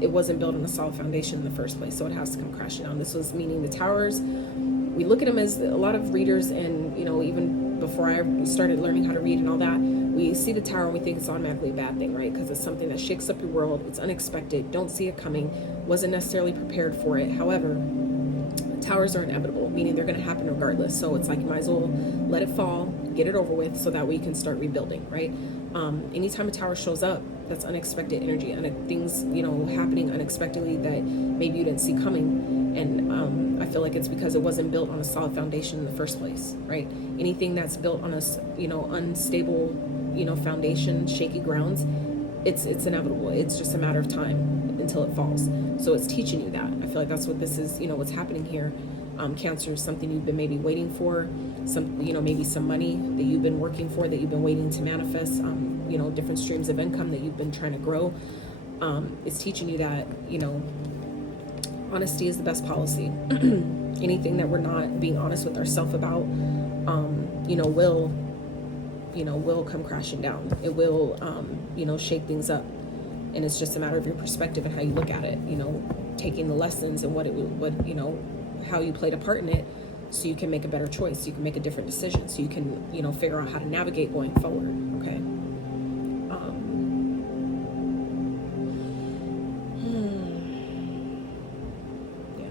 it wasn't built on a solid foundation in the first place, so it has to come crashing down. This was meaning the Towers. We look at them as a lot of readers, and, you know, even before I started learning how to read and all that, we see the Tower and we think it's automatically a bad thing, right? Because it's something that shakes up your world. It's unexpected. Don't see it coming. Wasn't necessarily prepared for it. However, Towers are inevitable, meaning they're going to happen regardless. So it's like you might as well let it fall, get it over with, so that way you can start rebuilding, right? Anytime a Tower shows up, that's unexpected energy, and things, you know, happening unexpectedly that maybe you didn't see coming. And I feel like it's because it wasn't built on a solid foundation in the first place, right? Anything that's built on a, you know, unstable, you know, foundation, shaky grounds, it's inevitable. It's just a matter of time until it falls. So it's teaching you that. I feel like that's what this is, you know, what's happening here. Cancer is something you've been maybe waiting for, some, you know, maybe some money that you've been working for, that you've been waiting to manifest, you know, different streams of income that you've been trying to grow. It's teaching you that, you know, honesty is the best policy. Anything that we're not being honest with ourselves about, you know, will come crashing down. It will, you know, shake things up. And it's just a matter of your perspective and how you look at it, you know, taking the lessons and what you know, how you played a part in it, so you can make a better choice, so you can make a different decision, so you can, you know, figure out how to navigate going forward. Okay. Yeah.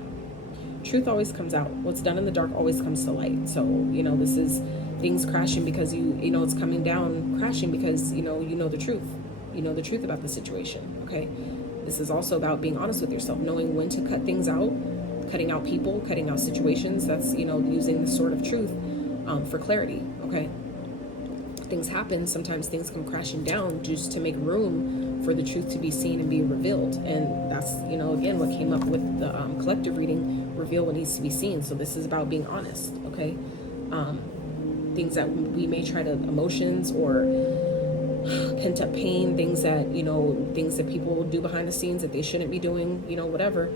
Truth always comes out. What's done in the dark always comes to light. So, you know, this is things crashing because you know, it's coming down, crashing because, you know the truth. You know the truth about the situation. Okay. This is also about being honest with yourself, knowing when to cut things out, cutting out people, cutting out situations. That's, you know, using the sword of truth for clarity. Okay. Things happen. Sometimes things come crashing down just to make room for the truth to be seen and be revealed. And that's, you know, again, what came up with the collective reading, reveal what needs to be seen. So this is about being honest. Okay. Things that we may try to, emotions or pent up pain, things that, you know, things that people do behind the scenes that they shouldn't be doing, you know, whatever.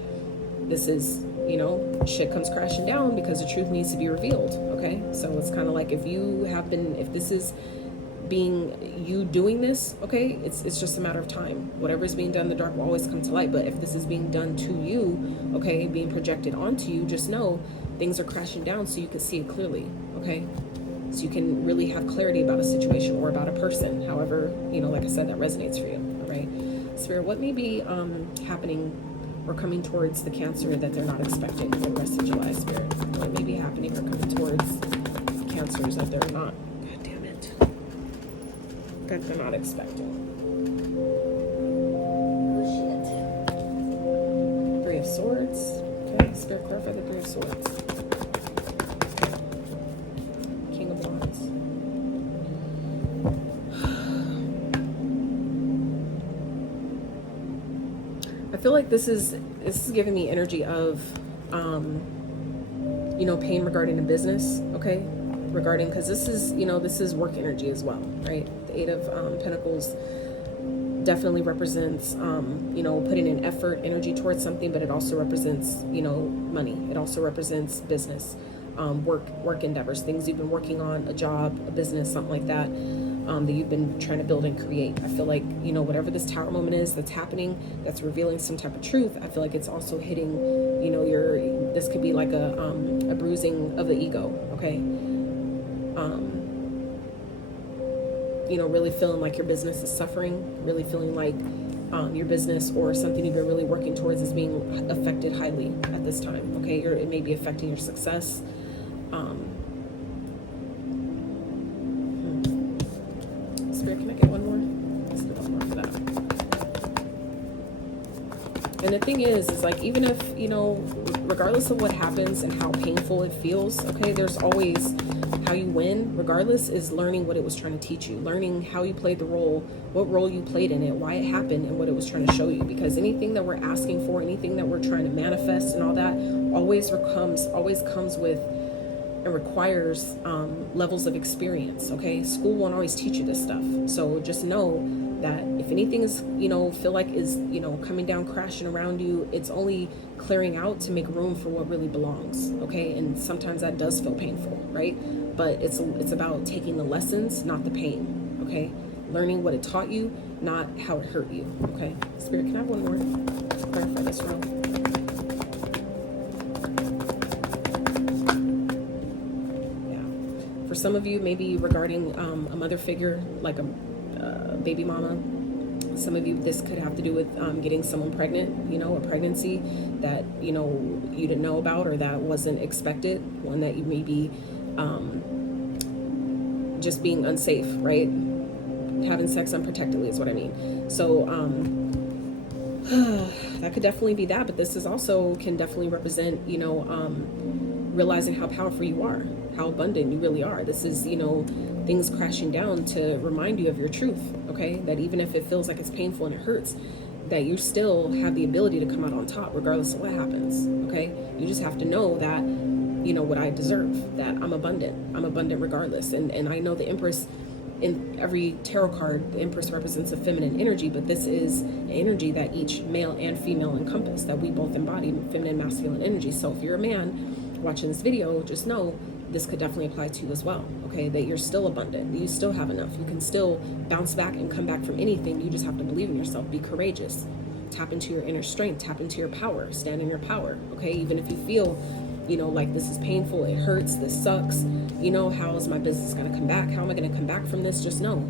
This is you know, shit comes crashing down because the truth needs to be revealed, okay? So it's kind of like if you have been, if this is being you doing this, okay, it's just a matter of time. Whatever is being done in the dark will always come to light. But if this is being done to you, okay, being projected onto you, just know things are crashing down so you can see it clearly, okay? So you can really have clarity about a situation or about a person, however, you know, like I said, that resonates for you, all right? Spirit, what may be happening or coming towards the Cancer that they're not expecting for the rest of July, Spirit? What may be happening or coming towards the Cancers that they're not, god damn it, that they're not expecting? Oh shit. Three of Swords. Okay, Spirit, clarify the Three of Swords. King of Wands. I feel like this is giving me energy of, you know, pain regarding a business, okay? Regarding, because this is, you know, this is work energy as well, right? The Eight of Pentacles definitely represents, you know, putting in effort, energy towards something, but it also represents, you know, money. It also represents business, work endeavors, things you've been working on, a job, a business, something like that. That you've been trying to build and create. I feel like, you know, whatever this Tower moment is that's happening, that's revealing some type of truth, I feel like it's also hitting, you know, this could be like a bruising of the ego, okay? You know, really feeling like your business is suffering, really feeling like your business or something you've been really working towards is being affected highly at this time, okay? It may be affecting your success. Spirit, can I get one more? Let's do one more for that. And the thing is like, even if, you know, regardless of what happens and how painful it feels, okay, there's always how you win, regardless, is learning what it was trying to teach you, learning how you played the role, what role you played in it, why it happened, and what it was trying to show you. Because anything that we're asking for, anything that we're trying to manifest and all that always comes with and requires levels of experience, okay? School won't always teach you this stuff. So just know that if anything is, you know, feel like is, you know, coming down, crashing around you, it's only clearing out to make room for what really belongs, okay? And sometimes that does feel painful, right? But it's about taking the lessons, not the pain, okay? Learning what it taught you, not how it hurt you, okay? Spirit, can I have one more? Clarify this round. For some of you, maybe regarding a mother figure, like a baby mama. Some of you, this could have to do with getting someone pregnant, you know, a pregnancy that, you know, you didn't know about or that wasn't expected, one that you may be just being unsafe, right? Having sex unprotectedly is what I mean. So that could definitely be that, but this is also can definitely represent, you know, realizing how powerful you are, how abundant you really are. This is, you know, things crashing down to remind you of your truth, okay? That even if it feels like it's painful and it hurts, that you still have the ability to come out on top regardless of what happens, okay? You just have to know that, you know, what I deserve, that I'm abundant regardless. And I know the Empress, in every tarot card, the Empress represents a feminine energy, but this is an energy that each male and female encompass, that we both embody feminine, masculine energy. So if you're a man watching this video, just know this could definitely apply to you as well, okay? That you're still abundant, you still have enough, you can still bounce back and come back from anything. You just have to believe in yourself, be courageous, tap into your inner strength, tap into your power, stand in your power, okay? Even if you feel, you know, like this is painful, it hurts, this sucks, you know, how is my business gonna come back? How am I gonna come back from this? Just know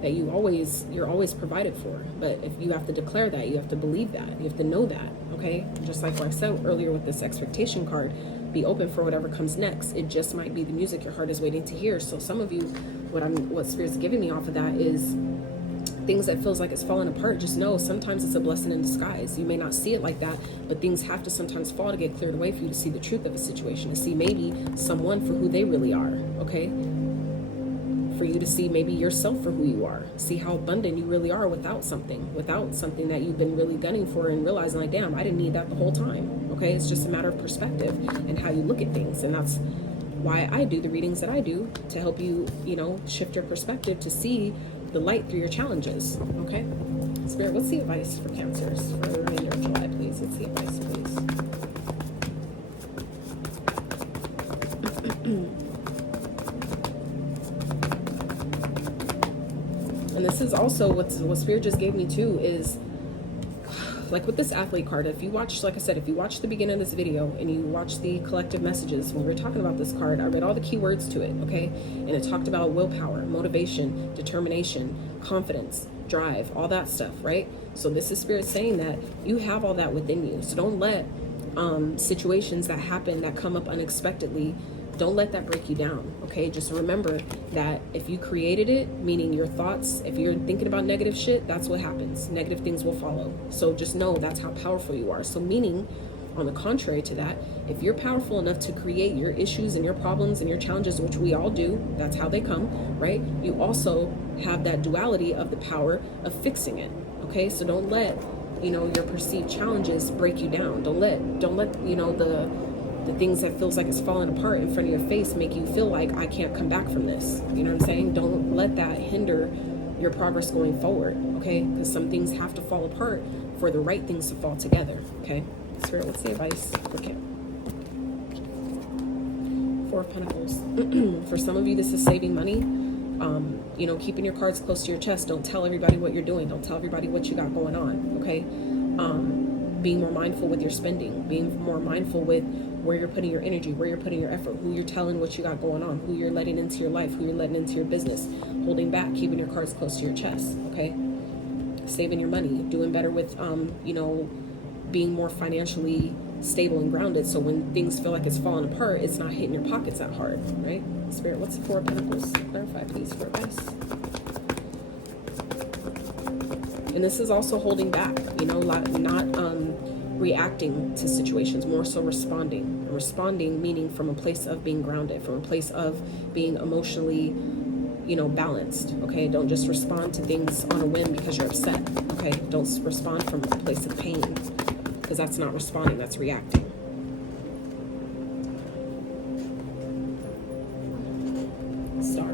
that you're always provided for. But if you have to declare that, you have to believe that, you have to know that, okay? Just like what I said earlier with this expectation card, be open for whatever comes next. It just might be the music your heart is waiting to hear. So some of you, what Spirit's giving me off of that is things that feels like it's falling apart. Just know sometimes it's a blessing in disguise. You may not see it like that, but things have to sometimes fall to get cleared away for you to see the truth of a situation, to see maybe someone for who they really are, okay? For you to see maybe yourself for who you are, see how abundant you really are without something that you've been really gunning for, and realizing like, damn, I didn't need that the whole time, okay? It's just a matter of perspective and how you look at things. And that's why I do the readings that I do, to help you, you know, shift your perspective to see the light through your challenges, okay? Spirit, what's the advice for Cancers for the remainder of July, please? What's the advice, please? And this is also what Spirit just gave me too, is like with this athlete card, if you watch, like I said, if you watch the beginning of this video and you watch the collective messages, when we were talking about this card, I read all the keywords to it, okay? And it talked about willpower, motivation, determination, confidence, drive, all that stuff, right? So this is Spirit saying that you have all that within you. So don't let situations that happen, that come up unexpectedly, don't let that break you down, okay? Just remember that if you created it, meaning your thoughts, if you're thinking about negative shit, that's what happens. Negative things will follow. So just know that's how powerful you are. So meaning, on the contrary to that, if you're powerful enough to create your issues and your problems and your challenges, which we all do, that's how they come, right? You also have that duality of the power of fixing it, okay? So don't let, you know, your perceived challenges break you down. Don't let, you know, the things that feels like it's falling apart in front of your face make you feel like I can't come back from this. You know what I'm saying? Don't let that hinder your progress going forward, okay? Because some things have to fall apart for the right things to fall together, okay? Spirit, what's the advice? Okay. 4 of Pentacles. For some of you, this is saving money. You know, keeping your cards close to your chest. Don't tell everybody what you're doing. Don't tell everybody what you got going on, okay? Being more mindful with your spending. Being more mindful with where you're putting your energy, where you're putting your effort, who you're telling what you got going on, who you're letting into your life, who you're letting into your business. Holding back, keeping your cards close to your chest, okay? Saving your money. Doing better with, you know, being more financially stable and grounded, so when things feel like it's falling apart, it's not hitting your pockets that hard, right? Spirit, what's the 4 of Pentacles? Clarify, please, for advice. And this is also holding back, you know, not reacting to situations, more so responding. Responding meaning from a place of being grounded, from a place of being emotionally, you know, balanced, okay? Don't just respond to things on a whim because you're upset, okay? Don't respond from a place of pain, because that's not responding, that's reacting. Star.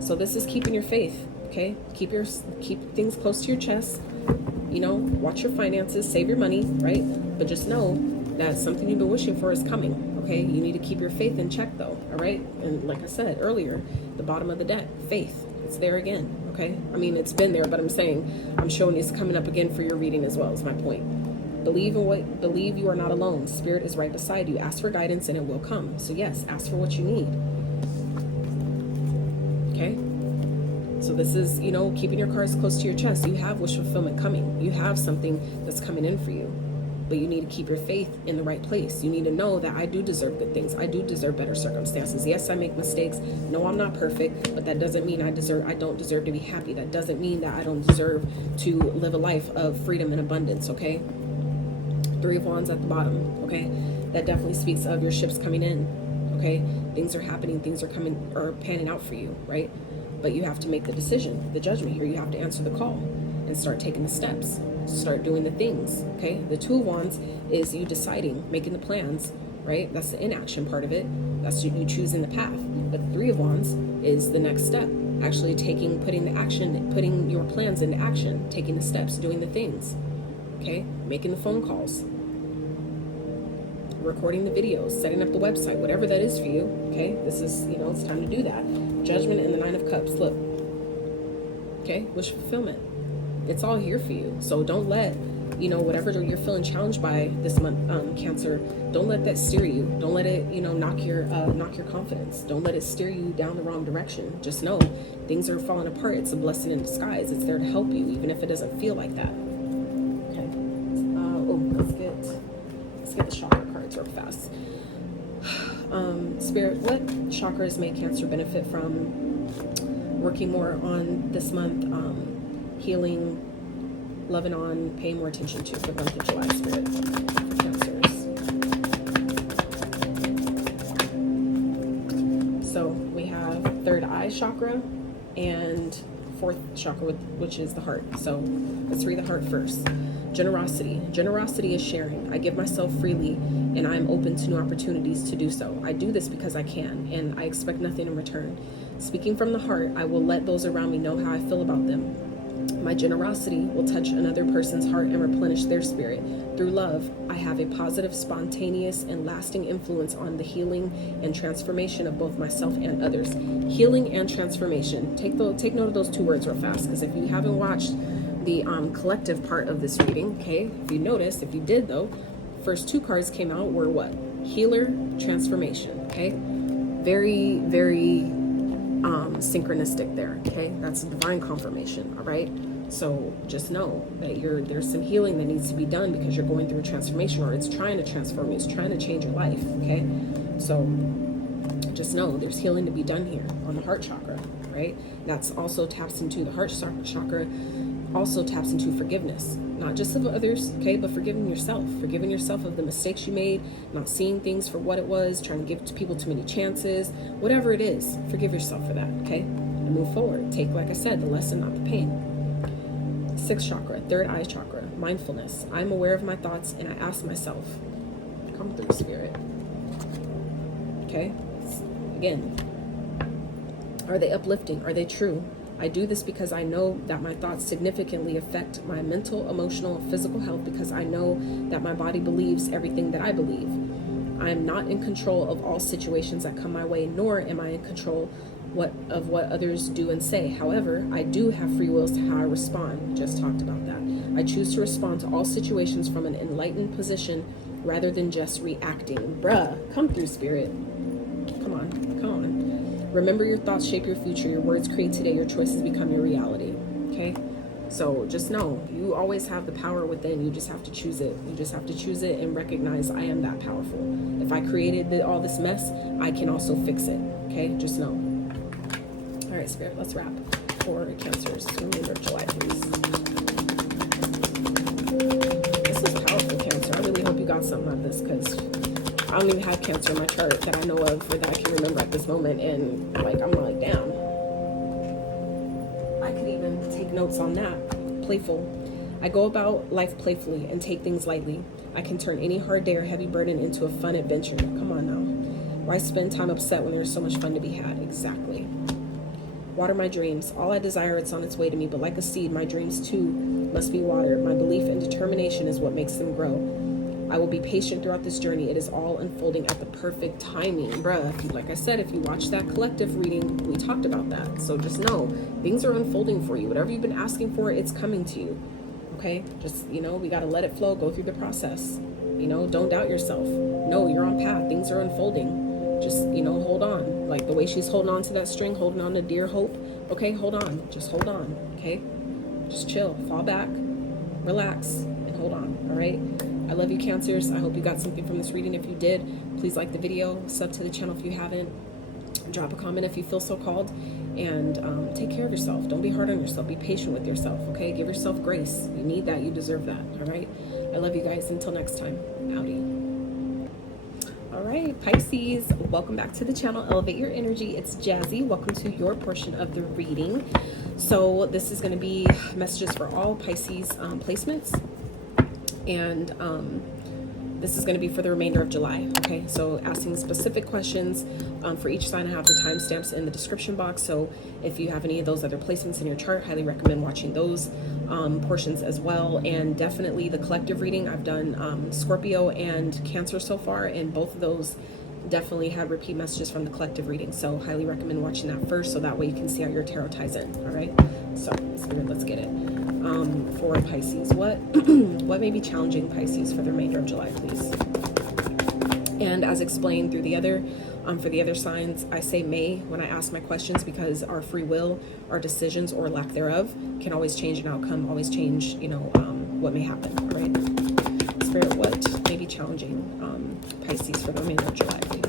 So this is keeping your faith, okay? Keep things close to your chest. You know, watch your finances, save your money, right? But just know that something you've been wishing for is coming, okay? You need to keep your faith in check, though, all right? And like I said earlier, the bottom of the deck, faith, it's there again, okay? I mean, it's been there, but I'm saying, I'm showing it's coming up again for your reading as well, is my point. Believe you are not alone. Spirit is right beside you. Ask for guidance and it will come. So yes, ask for what you need, okay? So this is, you know, keeping your cards close to your chest. You have wish fulfillment coming. You have something that's coming in for you. But you need to keep your faith in the right place. You need to know that I do deserve good things. I do deserve better circumstances. Yes, I make mistakes. No, I'm not perfect, but that doesn't mean I don't deserve to be happy. That doesn't mean that I don't deserve to live a life of freedom and abundance, okay? 3 of Wands at the bottom, okay? That definitely speaks of your ships coming in, okay? Things are happening, things are panning out for you, right? But you have to make the decision, the judgment here. You have to answer the call and start taking the steps, start doing the things, okay? The 2 of Wands is you deciding, making the plans, right? That's the inaction part of it. That's you choosing the path. But the 3 of Wands is the next step, actually putting your plans into action, taking the steps, doing the things, okay? Making the phone calls, recording the videos, setting up the website, whatever that is for you, okay? This is, you know, it's time to do that. Judgment and the 9 of Cups, look, okay? Wish fulfillment. It's all here for you. So don't let, you know, whatever you're feeling challenged by this month, Cancer, don't let that steer you. Don't let it, you know, knock your confidence. Don't let it steer you down the wrong direction. Just know things are falling apart. It's a blessing in disguise. It's there to help you, even if it doesn't feel like that. Okay. Let's get the chakra cards real fast. Spirit, what chakras may Cancer benefit from working more on this month? Healing, loving on, paying more attention to for the month of July, Spirit, Cancers. So we have 3rd eye chakra and 4th chakra, which is the heart. So let's read the heart first. Generosity. Generosity is sharing. I give myself freely and I'm open to new opportunities to do so. I do this because I can and I expect nothing in return. Speaking from the heart, I will let those around me know how I feel about them. My generosity will touch another person's heart and replenish their spirit. Through love, I have a positive, spontaneous, and lasting influence on the healing and transformation of both myself and others. Healing and transformation. Take note of those two words real fast, because if you haven't watched the collective part of this reading, okay, if you noticed, if you did though, first two cards came out were what? Healer, transformation, okay? Very, very synchronistic there, okay? That's divine confirmation, all right? So just know that there's some healing that needs to be done because you're going through a transformation, or it's trying to transform you, it's trying to change your life, okay? So just know there's healing to be done here on the heart chakra, right? That's also taps into the heart chakra, also taps into forgiveness, not just of others, okay, but forgiving yourself of the mistakes you made, not seeing things for what it was, trying to give to people too many chances, whatever it is, forgive yourself for that, okay, and move forward. Take, like I said, the lesson, not the pain. Sixth chakra, third eye chakra, mindfulness. I'm aware of my thoughts and I ask myself, come through, spirit, okay? Again, are they uplifting? Are they true? I do this because I know that my thoughts significantly affect my mental, emotional, physical health, because I know that my body believes everything that I believe. I am not in control of all situations that come my way, nor am I in control of what others do and say. However, I do have free will as to how I respond. Just talked about that. I choose to respond to all situations from an enlightened position rather than just reacting. Bruh, come through, spirit. Come on, come on. Remember, your thoughts shape your future. Your words create today. Your choices become your reality. Okay? So just know, you always have the power within. You just have to choose it. You just have to choose it and recognize I am that powerful. If I created all this mess, I can also fix it. Okay? Just know. All right, spirit, let's wrap for Cancers. Remember July, please. This is powerful, Cancer. I really hope you got something out of this, because I don't even have Cancer in my chart that I know of or that I can remember at this moment, and like I'm like, damn, I could even take notes on that. Playful. I go about life playfully and take things lightly. I can turn any hard day or heavy burden into a fun adventure. Come on now. Why spend time upset when there's so much fun to be had? Exactly. Water my dreams. All I desire, it's on its way to me, but like a seed, my dreams too must be watered. My belief and determination is what makes them grow. I will be patient throughout this journey. It is all unfolding at the perfect timing. Bruh, like I said, if you watch that collective reading, we talked about that. So just know, things are unfolding for you. Whatever you've been asking for, it's coming to you. Okay? Just, we got to let it flow. Go through the process. Don't doubt yourself. No, you're on path. Things are unfolding. Just, hold on. Like the way she's holding on to that string, holding on to dear hope. Okay? Hold on. Just hold on. Okay? Just chill. Fall back. Relax. And hold on. All right? I love you, Cancers. I hope you got something from this reading. If you did, please like the video, sub to the channel if you haven't, drop a comment if you feel so called, and take care of yourself. Don't be hard on yourself. Be patient with yourself, okay? Give yourself grace. You need that. You deserve that, all right? I love you guys. Until next time, howdy. All right, Pisces, welcome back to the channel, Elevate Your Energy. It's Jazzy. Welcome to your portion of the reading. So this is going to be messages for all Pisces placements. And this is going to be for the remainder of July. Okay, so asking specific questions for each sign. I have the timestamps in the description box. So if you have any of those other placements in your chart, highly recommend watching those portions as well. And definitely the collective reading. I've done Scorpio and Cancer so far, and both of those definitely had repeat messages from the collective reading. So highly recommend watching that first, so that way you can see how your tarot ties in. All right, so spirit, let's get it. For Pisces, what may be challenging Pisces for the remainder of July, please? And as explained through the other for the other signs, I say may when I ask my questions, because our free will, our decisions or lack thereof can always change an outcome, always change what may happen. All right, spirit, what may be challenging Pisces for the remainder of July, please?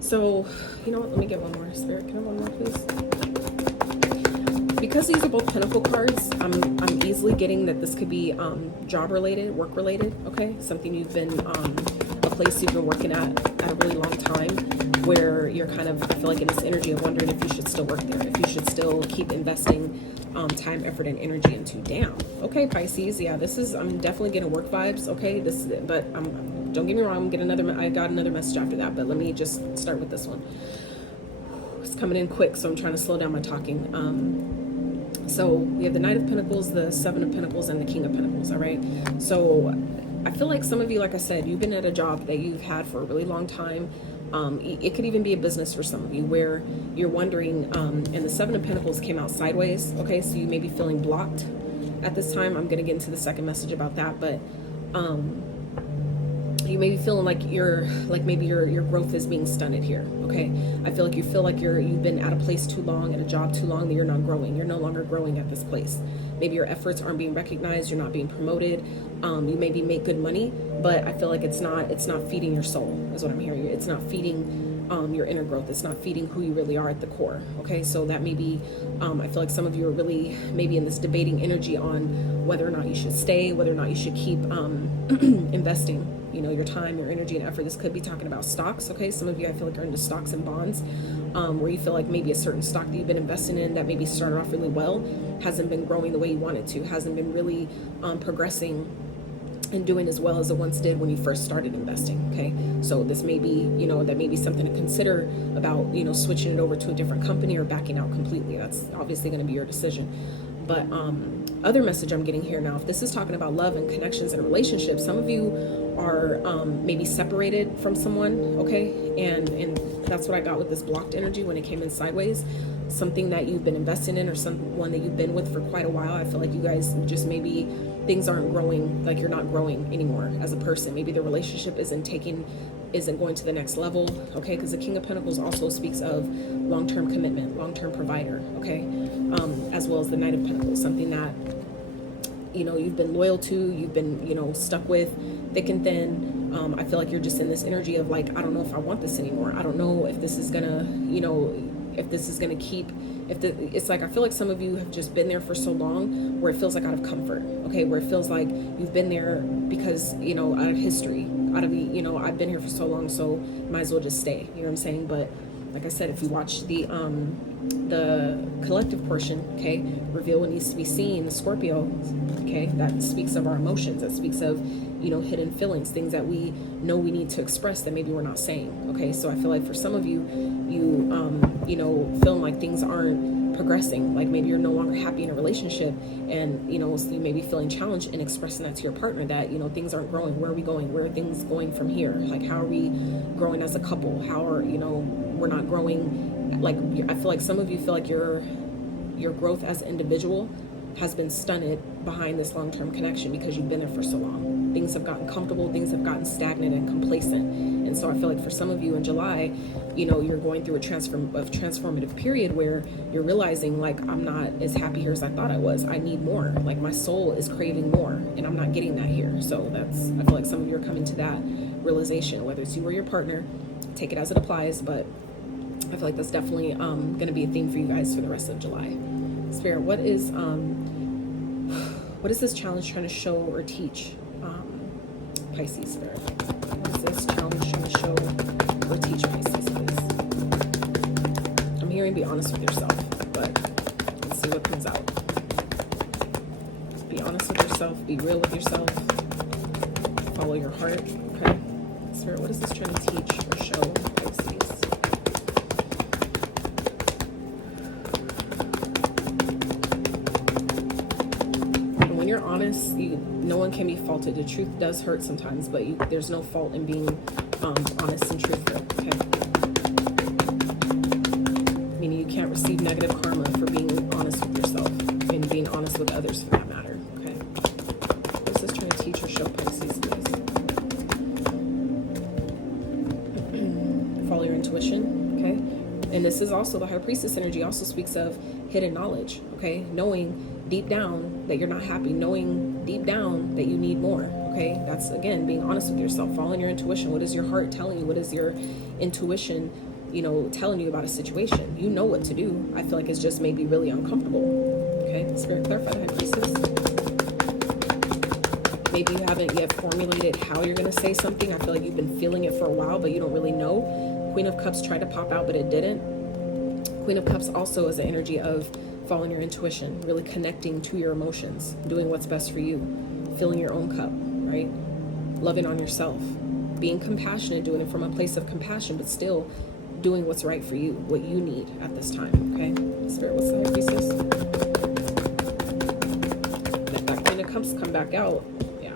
So, you know what? Let me get one more. Spirit, can I have one more, please? Because these are both Pentacle cards, I'm easily definitely getting that this could be job related, work related, okay? Something you've been, a place you've been working at a really long time, where you're kind of, I feel like in this energy of wondering if you should still work there, if you should still keep investing time, effort, and energy into. Damn. Okay, Pisces. Yeah, this is, I'm definitely getting work vibes, okay? But don't get me wrong, I got another message after that, but let me just start with this one. It's coming in quick, so I'm trying to slow down my talking. So we have the Knight of Pentacles, the Seven of Pentacles, and the King of Pentacles, all right? So I feel like some of you, like I said, you've been at a job that you've had for a really long time. It could even be a business for some of you, where you're wondering, and the Seven of Pentacles came out sideways, okay? So you may be feeling blocked at this time. I'm going to get into the second message about that, but you may be feeling like maybe your growth is being stunted here, okay? I feel like you feel like you've been at a place too long, at a job too long, that you're not growing. You're no longer growing at this place. Maybe your efforts aren't being recognized. You're not being promoted. You maybe make good money, but I feel like it's not feeding your soul, is what I'm hearing. It's not feeding your inner growth. It's not feeding who you really are at the core, okay? So that may be, I feel like some of you are really maybe in this debating energy on whether or not you should stay, whether or not you should keep investing, you know, your time, your energy, and effort. This could be talking about stocks, okay? Some of you, I feel like, are into stocks and bonds, where you feel like maybe a certain stock that you've been investing in that maybe started off really well hasn't been growing the way you want it to, hasn't been really progressing and doing as well as it once did when you first started investing, okay? So this may be, you know, that may be something to consider about, you know, switching it over to a different company or backing out completely. That's obviously going to be your decision. But other message I'm getting here now, if this is talking about love and connections and relationships, some of you are maybe separated from someone, okay? And that's what I got with this blocked energy when it came in sideways. Something that you've been investing in, or someone that you've been with for quite a while. I feel like you guys just maybe things aren't growing, like you're not growing anymore as a person. Maybe the relationship isn't going to the next level, okay? Because the King of Pentacles also speaks of long-term commitment, long-term provider, okay? As well as the Knight of Pentacles, something that, you know, you've been loyal to, you've been, you know, stuck with thick and thin. I feel like you're just in this energy of like, I don't know if I want this anymore. I don't know if this is gonna, you know, if this is gonna keep, it's like, I feel like some of you have just been there for so long where it feels like out of comfort, okay? Where it feels like you've been there because, you know, out of history, out of, you know, I've been here for so long, so might as well just stay, you know what I'm saying? But like I said, if you watch the collective portion, okay, reveal what needs to be seen, Scorpio, okay, that speaks of our emotions, that speaks of, you know, hidden feelings, things that we know we need to express that maybe we're not saying, okay? So I feel like for some of you, you know, feeling like things aren't progressing, like maybe you're no longer happy in a relationship, and, you know, so you may be feeling challenged in expressing that to your partner, that, you know, things aren't growing. Where are we going? Where are things going from here? Like, how are we growing as a couple? How are, you know, we're not growing. Like, I feel like some of you feel like your growth as an individual has been stunted behind this long-term connection because you've been there for so long. Things have gotten comfortable, things have gotten stagnant and complacent. And so I feel like for some of you in July, you know, you're going through a transformative period where you're realizing, like, I'm not as happy here as I thought I was. I need more. Like, my soul is craving more, and I'm not getting that here. So that's, I feel like some of you are coming to that realization, whether it's you or your partner. Take it as it applies, but I feel like that's definitely going to be a theme for you guys for the rest of July. Spirit, what is this challenge trying to show or teach Pisces, Spirit? What is this challenge trying to show or teach Pisces, please? I'm hearing be honest with yourself, but let's see what comes out. Be honest with yourself, be real with yourself, follow your heart, okay? Spirit, what is this trying to teach or show Pisces? When you're honest, no one can be faulted. The truth does hurt sometimes, but there's no fault in being honest and truthful, okay? Meaning you can't receive negative karma for being honest with yourself and being honest with others for that matter, okay? What is this trying to teach or show Pisces, please? Follow your intuition, okay? And this is also, the High Priestess energy also speaks of hidden knowledge, okay? Knowing deep down that you're not happy, knowing deep down that you need more, okay? That's, again, being honest with yourself, following your intuition. What is your heart telling you? What is your intuition, you know, telling you about a situation? You know what to do. I feel like it's just maybe really uncomfortable, okay? Spirit, clarify the High Priestess. Maybe you haven't yet formulated how you're going to say something. I feel like you've been feeling it for a while, but you don't really know. Queen of Cups tried to pop out, but it didn't. Queen of Cups also is the energy of following your intuition, really connecting to your emotions, doing what's best for you, filling your own cup, right? Loving on yourself, being compassionate, doing it from a place of compassion, but still doing what's right for you, what you need at this time, okay? Spirit, what's the High Priestess? Let that Queen of Cups come back out. Yeah.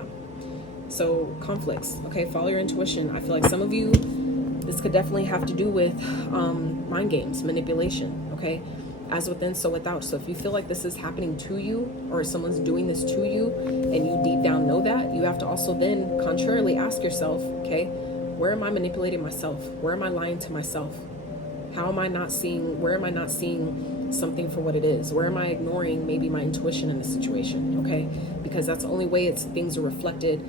So, conflicts, okay? Follow your intuition. I feel like some of you, this could definitely have to do with mind games, manipulation, okay? As within, so without. So if you feel like this is happening to you, or someone's doing this to you, and you deep down know that, you have to also then contrarily ask yourself, okay, where am I manipulating myself? Where am I lying to myself? How am I not seeing, where am I not seeing something for what it is? Where am I ignoring maybe my intuition in the situation, okay? Because that's the only way things are reflected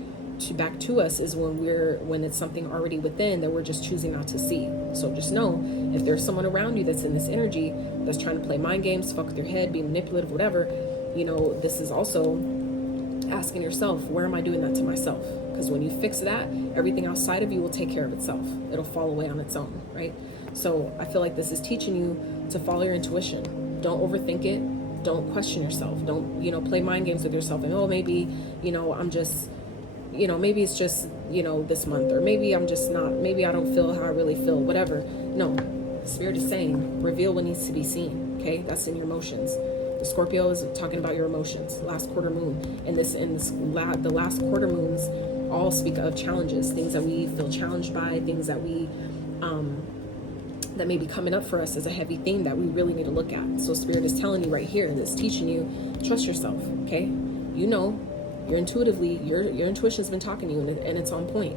back to us, is when it's something already within that we're just choosing not to see. So just know, if there's someone around you that's in this energy that's trying to play mind games, fuck with your head, be manipulative, whatever, you know, this is also asking yourself, where am I doing that to myself? Because when you fix that, everything outside of you will take care of itself. It'll fall away on its own, right? So I feel like this is teaching you to follow your intuition. Don't overthink it. Don't question yourself. Don't, you know, play mind games with yourself and, oh, maybe, you know, I'm just, you know, maybe it's just, you know, this month, or maybe I'm just not, maybe I don't feel how I really feel, whatever. No, Spirit is saying, reveal what needs to be seen, okay? That's in your emotions. The Scorpio is talking about your emotions, last quarter moon. And the last quarter moons all speak of challenges, things that we feel challenged by, things that we, that may be coming up for us as a heavy thing that we really need to look at. So Spirit is telling you right here, that's teaching you, trust yourself, okay? You know, your intuition's been talking to you, and it's on point.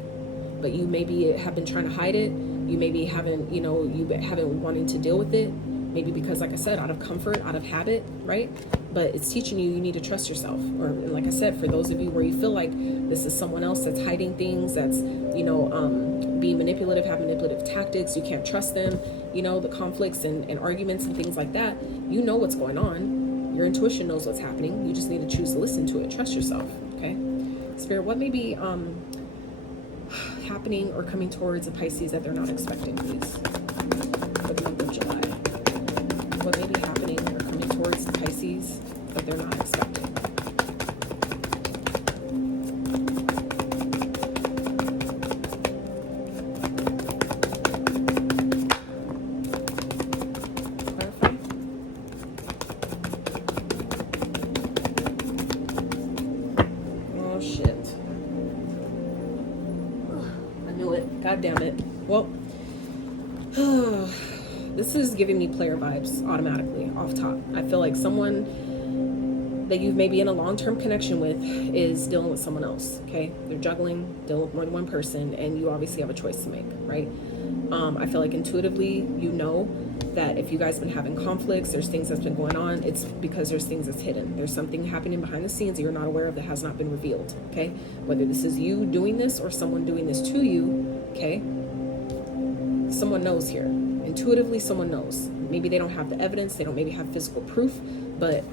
But you maybe have been trying to hide it. You maybe haven't, you know, you haven't wanting to deal with it. Maybe because, like I said, out of comfort, out of habit, right? But it's teaching you need to trust yourself. Or like I said, for those of you where you feel like this is someone else that's hiding things, that's, you know, being manipulative, have manipulative tactics, you can't trust them, you know, the conflicts and arguments and things like that, you know what's going on. Your intuition knows what's happening. You just need to choose to listen to it. Trust yourself, okay? Spirit, what may be happening or coming towards a Pisces that they're not expecting, please? For the month of July. What may be happening or coming towards the Pisces that they're not expecting? God damn it. Well, this is giving me player vibes automatically off top. I feel like someone that you've maybe in a long-term connection with is dealing with someone else, okay? They're juggling, dealing with more than one person, and you obviously have a choice to make, right? I feel like intuitively you know that if you guys have been having conflicts, there's things that's been going on, it's because there's things that's hidden. There's something happening behind the scenes that you're not aware of that has not been revealed, okay? Whether this is you doing this or someone doing this to you, okay? Someone knows here. Intuitively, someone knows. Maybe they don't have the evidence, they don't maybe have physical proof, but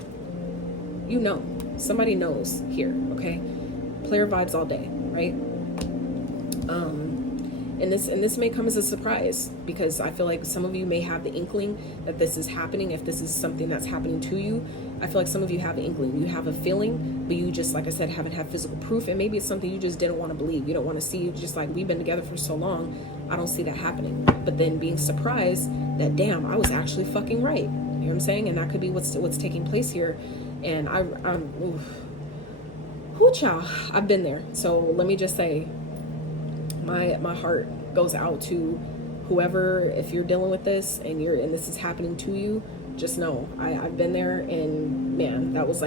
you know. Somebody knows here, okay? Player vibes all day, right? And this may come as a surprise, because I feel like some of you may have the inkling that this is happening. If this is something that's happening to you, I feel like some of you have the inkling. You have a feeling, but you just, like I said, haven't had physical proof. And maybe it's something you just didn't want to believe. You don't want to see. You just like, we've been together for so long, I don't see that happening. But then being surprised that, damn, I was actually fucking right. You know what I'm saying? And that could be what's taking place here. And child, I've been there. So let me just say, my heart goes out to whoever, if you're dealing with this and this is happening to you, just know I've been there. And man, that was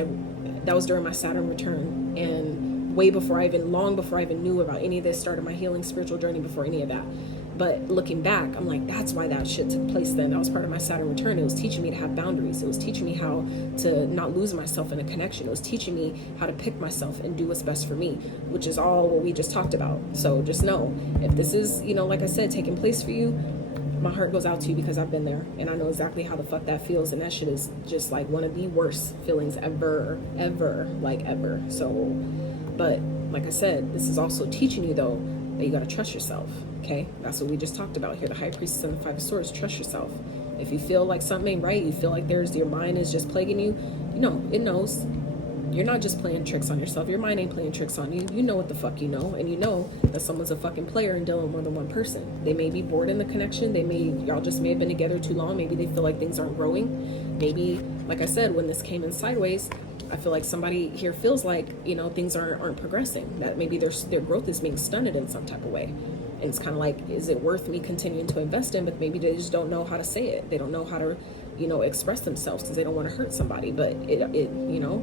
during my Saturn return, and long before I even knew about any of this, started my healing spiritual journey before any of that. But looking back, I'm like, that's why that shit took place then. That was part of my Saturn return. It was teaching me to have boundaries. It was teaching me how to not lose myself in a connection. It was teaching me how to pick myself and do what's best for me, which is all what we just talked about. So just know, if this is, like I said, taking place for you, my heart goes out to you, because I've been there and I know exactly how the fuck that feels. And that shit is just like one of the worst feelings ever. So, but like I said, this is also teaching you, though, that you got to trust yourself, okay? That's what we just talked about here. The High Priestess and the Five of Swords. Trust yourself. If you feel like something ain't right, you feel like your mind is just plaguing you, you know, it knows. You're not just playing tricks on yourself. Your mind ain't playing tricks on you. You know what the fuck you know. And you know that someone's a fucking player and dealing with more than one person. They may be bored in the connection. Y'all just may have been together too long. Maybe they feel like things aren't growing. Maybe, like I said, when this came in sideways, I feel like somebody here feels like, you know, things aren't progressing. That maybe their growth is being stunted in some type of way. And it's kind of like, is it worth me continuing to invest in? But maybe they just don't know how to say it. They don't know how to, you know, express themselves because they don't want to hurt somebody. But it you know,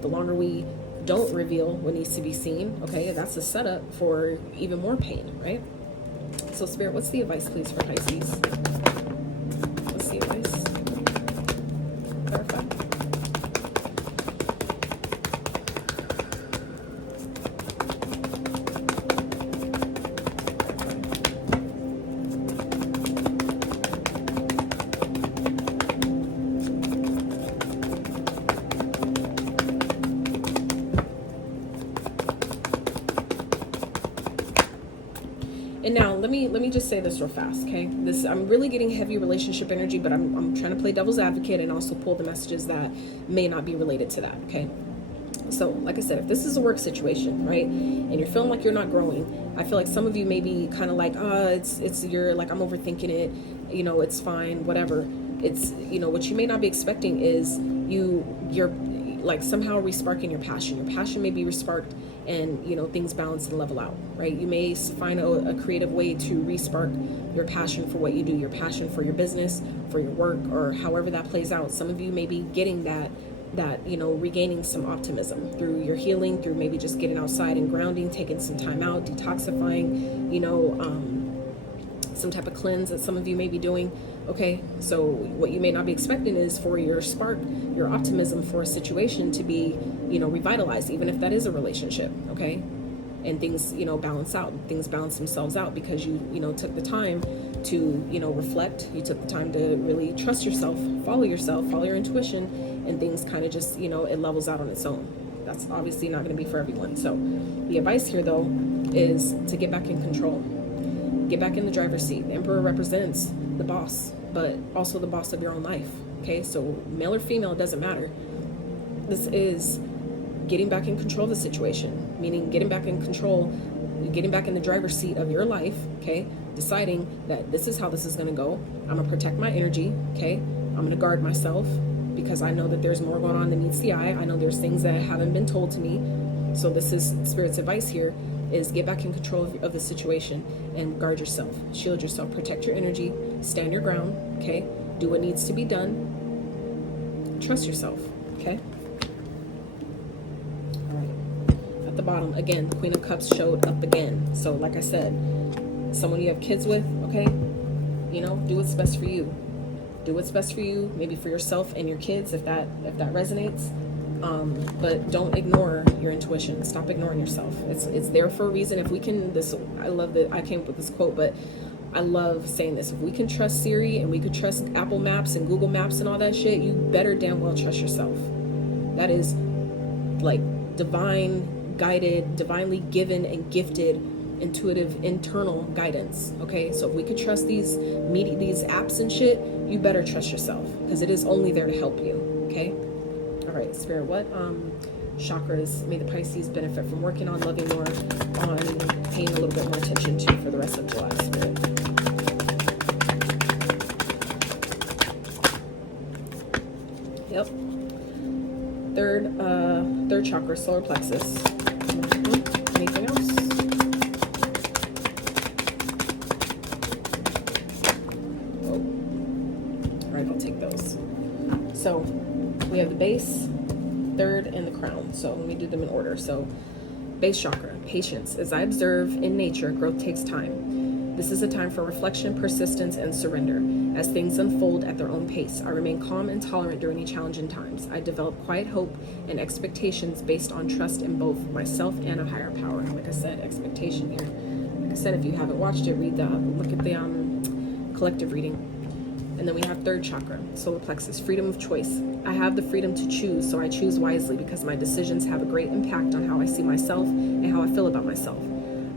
the longer we don't reveal what needs to be seen, okay, that's a setup for even more pain, right? So Spirit, what's the advice, please, for Pisces? What's the advice? Clarify. And now let me just say this real fast, okay? I'm really getting heavy relationship energy, but I'm trying to play devil's advocate and also pull the messages that may not be related to that, okay? So, like I said, if this is a work situation, right, and you're feeling like you're not growing, I feel like some of you may be kind of like, you're like, I'm overthinking it, you know, it's fine, whatever. It's, you know, what you may not be expecting is you're like somehow resparking your passion. Your passion may be resparked and, you know, things balance and level out, right? You may find a creative way to respark your passion for what you do, your passion for your business, for your work, or however that plays out. Some of you may be getting that, you know, regaining some optimism through your healing, through maybe just getting outside and grounding, taking some time out, detoxifying, you know, some type of cleanse that some of you may be doing. Okay, so what you may not be expecting is for your spark, your optimism for a situation to be, you know, revitalized, even if that is a relationship, okay? And things, you know, balance out. Things balance themselves out because you know, took the time to, you know, reflect. You took the time to really trust yourself, follow your intuition, and things kind of just, you know, it levels out on its own. That's obviously not going to be for everyone. So the advice here, though, is to get back in control. Get back in the driver's seat. The Emperor represents the boss, but also the boss of your own life. Okay, so male or female, it doesn't matter. This is getting back in control of the situation, meaning getting back in control, getting back in the driver's seat of your life, okay? Deciding that this is how this is going to go. I'm going to protect my energy, okay? I'm going to guard myself because I know that there's more going on than meets the eye. I know there's things that haven't been told to me. So this is Spirit's advice here, is get back in control of the situation and guard yourself, shield yourself, protect your energy, stand your ground, okay? Do what needs to be done. Trust yourself, okay? All right. At the bottom, again, the Queen of Cups showed up again. So like I said, someone you have kids with, okay? You know, do what's best for you. Do what's best for you, maybe for yourself and your kids, if that resonates. But don't ignore your intuition. Stop ignoring yourself. It's there for a reason. If we can, I love that I came up with this quote, but I love saying this. If we can trust Siri and we could trust Apple Maps and Google Maps and all that shit, you better damn well trust yourself. That is like divine guided, divinely given and gifted, intuitive, internal guidance. Okay, so if we could trust these apps and shit, you better trust yourself because it is only there to help you. Okay. All right, Spirit, what chakras may the Pisces benefit from working on, loving more, on, paying a little bit more attention to for the rest of July, Spirit? Yep. Third chakra, solar plexus. Anything else? Oh. All right, I'll take those. So we have the base, third, and the crown. So let me do them in order. So base chakra, patience. As I observe in nature, growth takes time. This is a time for reflection, persistence, and surrender. As things unfold at their own pace, I remain calm and tolerant during challenging times. I develop quiet hope and expectations based on trust in both myself and a higher power. Like I said, expectation here. Like I said, if you haven't watched it, look at the collective reading. And then we have third chakra, solar plexus, freedom of choice. I have the freedom to choose, so I choose wisely because my decisions have a great impact on how I see myself and how I feel about myself.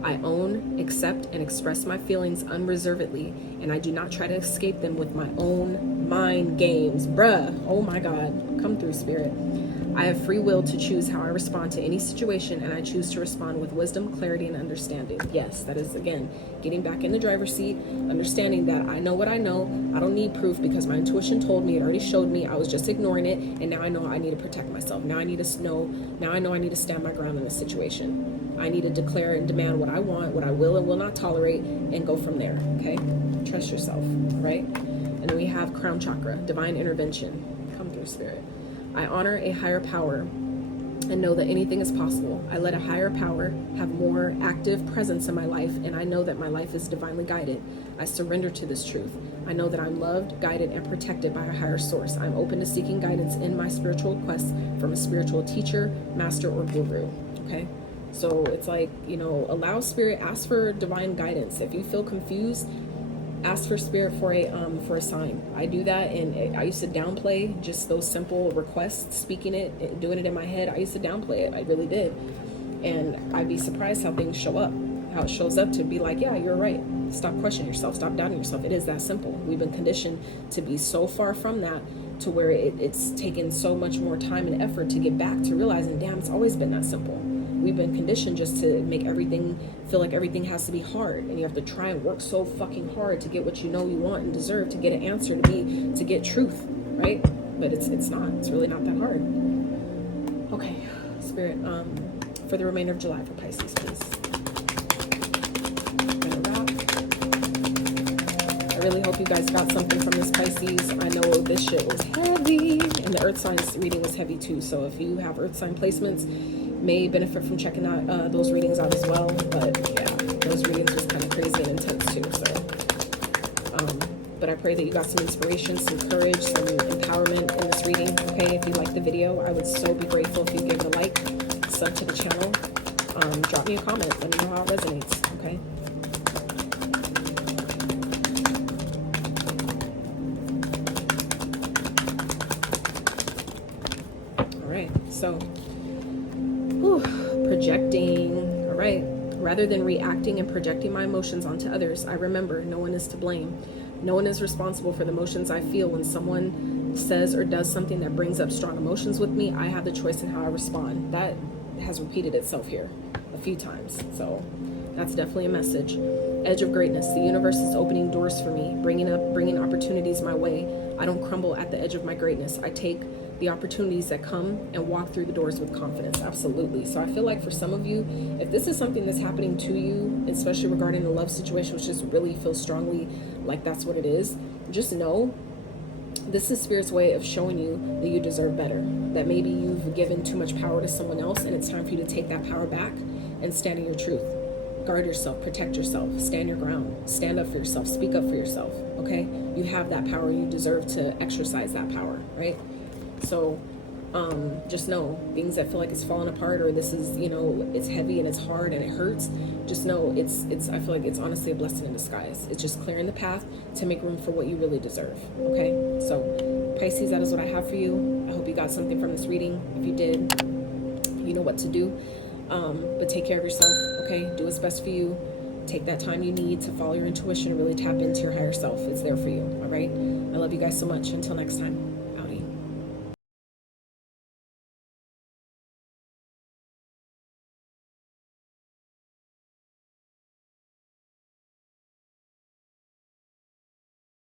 I own, accept, and express my feelings unreservedly, and I do not try to escape them with my own mind games. Bruh, oh my God, come through, Spirit. I have free will to choose how I respond to any situation, and I choose to respond with wisdom, clarity, and understanding. Yes, that is, again, getting back in the driver's seat, understanding that I know what I know. I don't need proof because my intuition told me, it already showed me. I was just ignoring it, and now I know I need to protect myself. Now I need to know, now I know I need to stand my ground in this situation. I need to declare and demand what I want, what I will and will not tolerate, and go from there, okay? Trust yourself, right? And then we have crown chakra, divine intervention. Come through, Spirit. I honor a higher power and know that anything is possible. I let a higher power have more active presence in my life, and I know that my life is divinely guided. I surrender to this truth. I know that I'm loved, guided, and protected by a higher source. I'm open to seeking guidance in my spiritual quest from a spiritual teacher, master, or guru, okay? So it's like, you know, allow Spirit, ask for divine guidance. If you feel confused, ask for Spirit for a sign. I do that, and I used to downplay just those simple requests, speaking it, doing it in my head. I used to downplay it. I really did. And I'd be surprised how things show up, how it shows up to be like, yeah, you're right. Stop questioning yourself. Stop doubting yourself. It is that simple. We've been conditioned to be so far from that to where it's taken so much more time and effort to get back to realizing, damn, it's always been that simple. We've been conditioned just to make everything feel like everything has to be hard, and you have to try and work so fucking hard to get what you know you want and deserve, to get an answer, to get truth, right? But it's not. It's really not that hard. Okay, Spirit, for the remainder of July for Pisces, please. I really hope you guys got something from this, Pisces. I know this shit was heavy, and the Earth signs reading was heavy too. So if you have Earth sign placements, may benefit from checking out those readings out as well. But yeah, those readings was kind of crazy and intense too. So, but I pray that you got some inspiration, some courage, some empowerment in this reading. Okay, if you like the video, I would so be grateful if you give it a like, sub to the channel, drop me a comment, let me know how it resonates. Okay. So, projecting. All right. Rather than reacting and projecting my emotions onto others, I remember no one is to blame. No one is responsible for the emotions I feel when someone says or does something that brings up strong emotions with me. I have the choice in how I respond. That has repeated itself here a few times. So that's definitely a message. Edge of greatness. The universe is opening doors for me, bringing opportunities my way. I don't crumble at the edge of my greatness. I take the opportunities that come and walk through the doors with confidence. Absolutely. So I feel like for some of you, if this is something that's happening to you, especially regarding a love situation, which just really feels strongly like that's what it is, just know this is Spirit's way of showing you that you deserve better, that maybe you've given too much power to someone else, and it's time for you to take that power back and stand in your truth. Guard yourself, protect yourself, stand your ground, stand up for yourself, speak up for yourself, okay? You have that power, you deserve to exercise that power, right? So just know things that feel like it's falling apart, or this is, you know, it's heavy and it's hard and it hurts, just know it's I feel like it's honestly a blessing in disguise. It's just clearing the path to make room for what you really deserve. Okay, so Pisces, that is what I have for you. I hope you got something from this reading. If you did, you know what to do. But take care of yourself. Okay, do what's best for you. Take that time you need to follow your intuition and really tap into your higher self. It's there for you. All right, I love you guys so much. Until next time.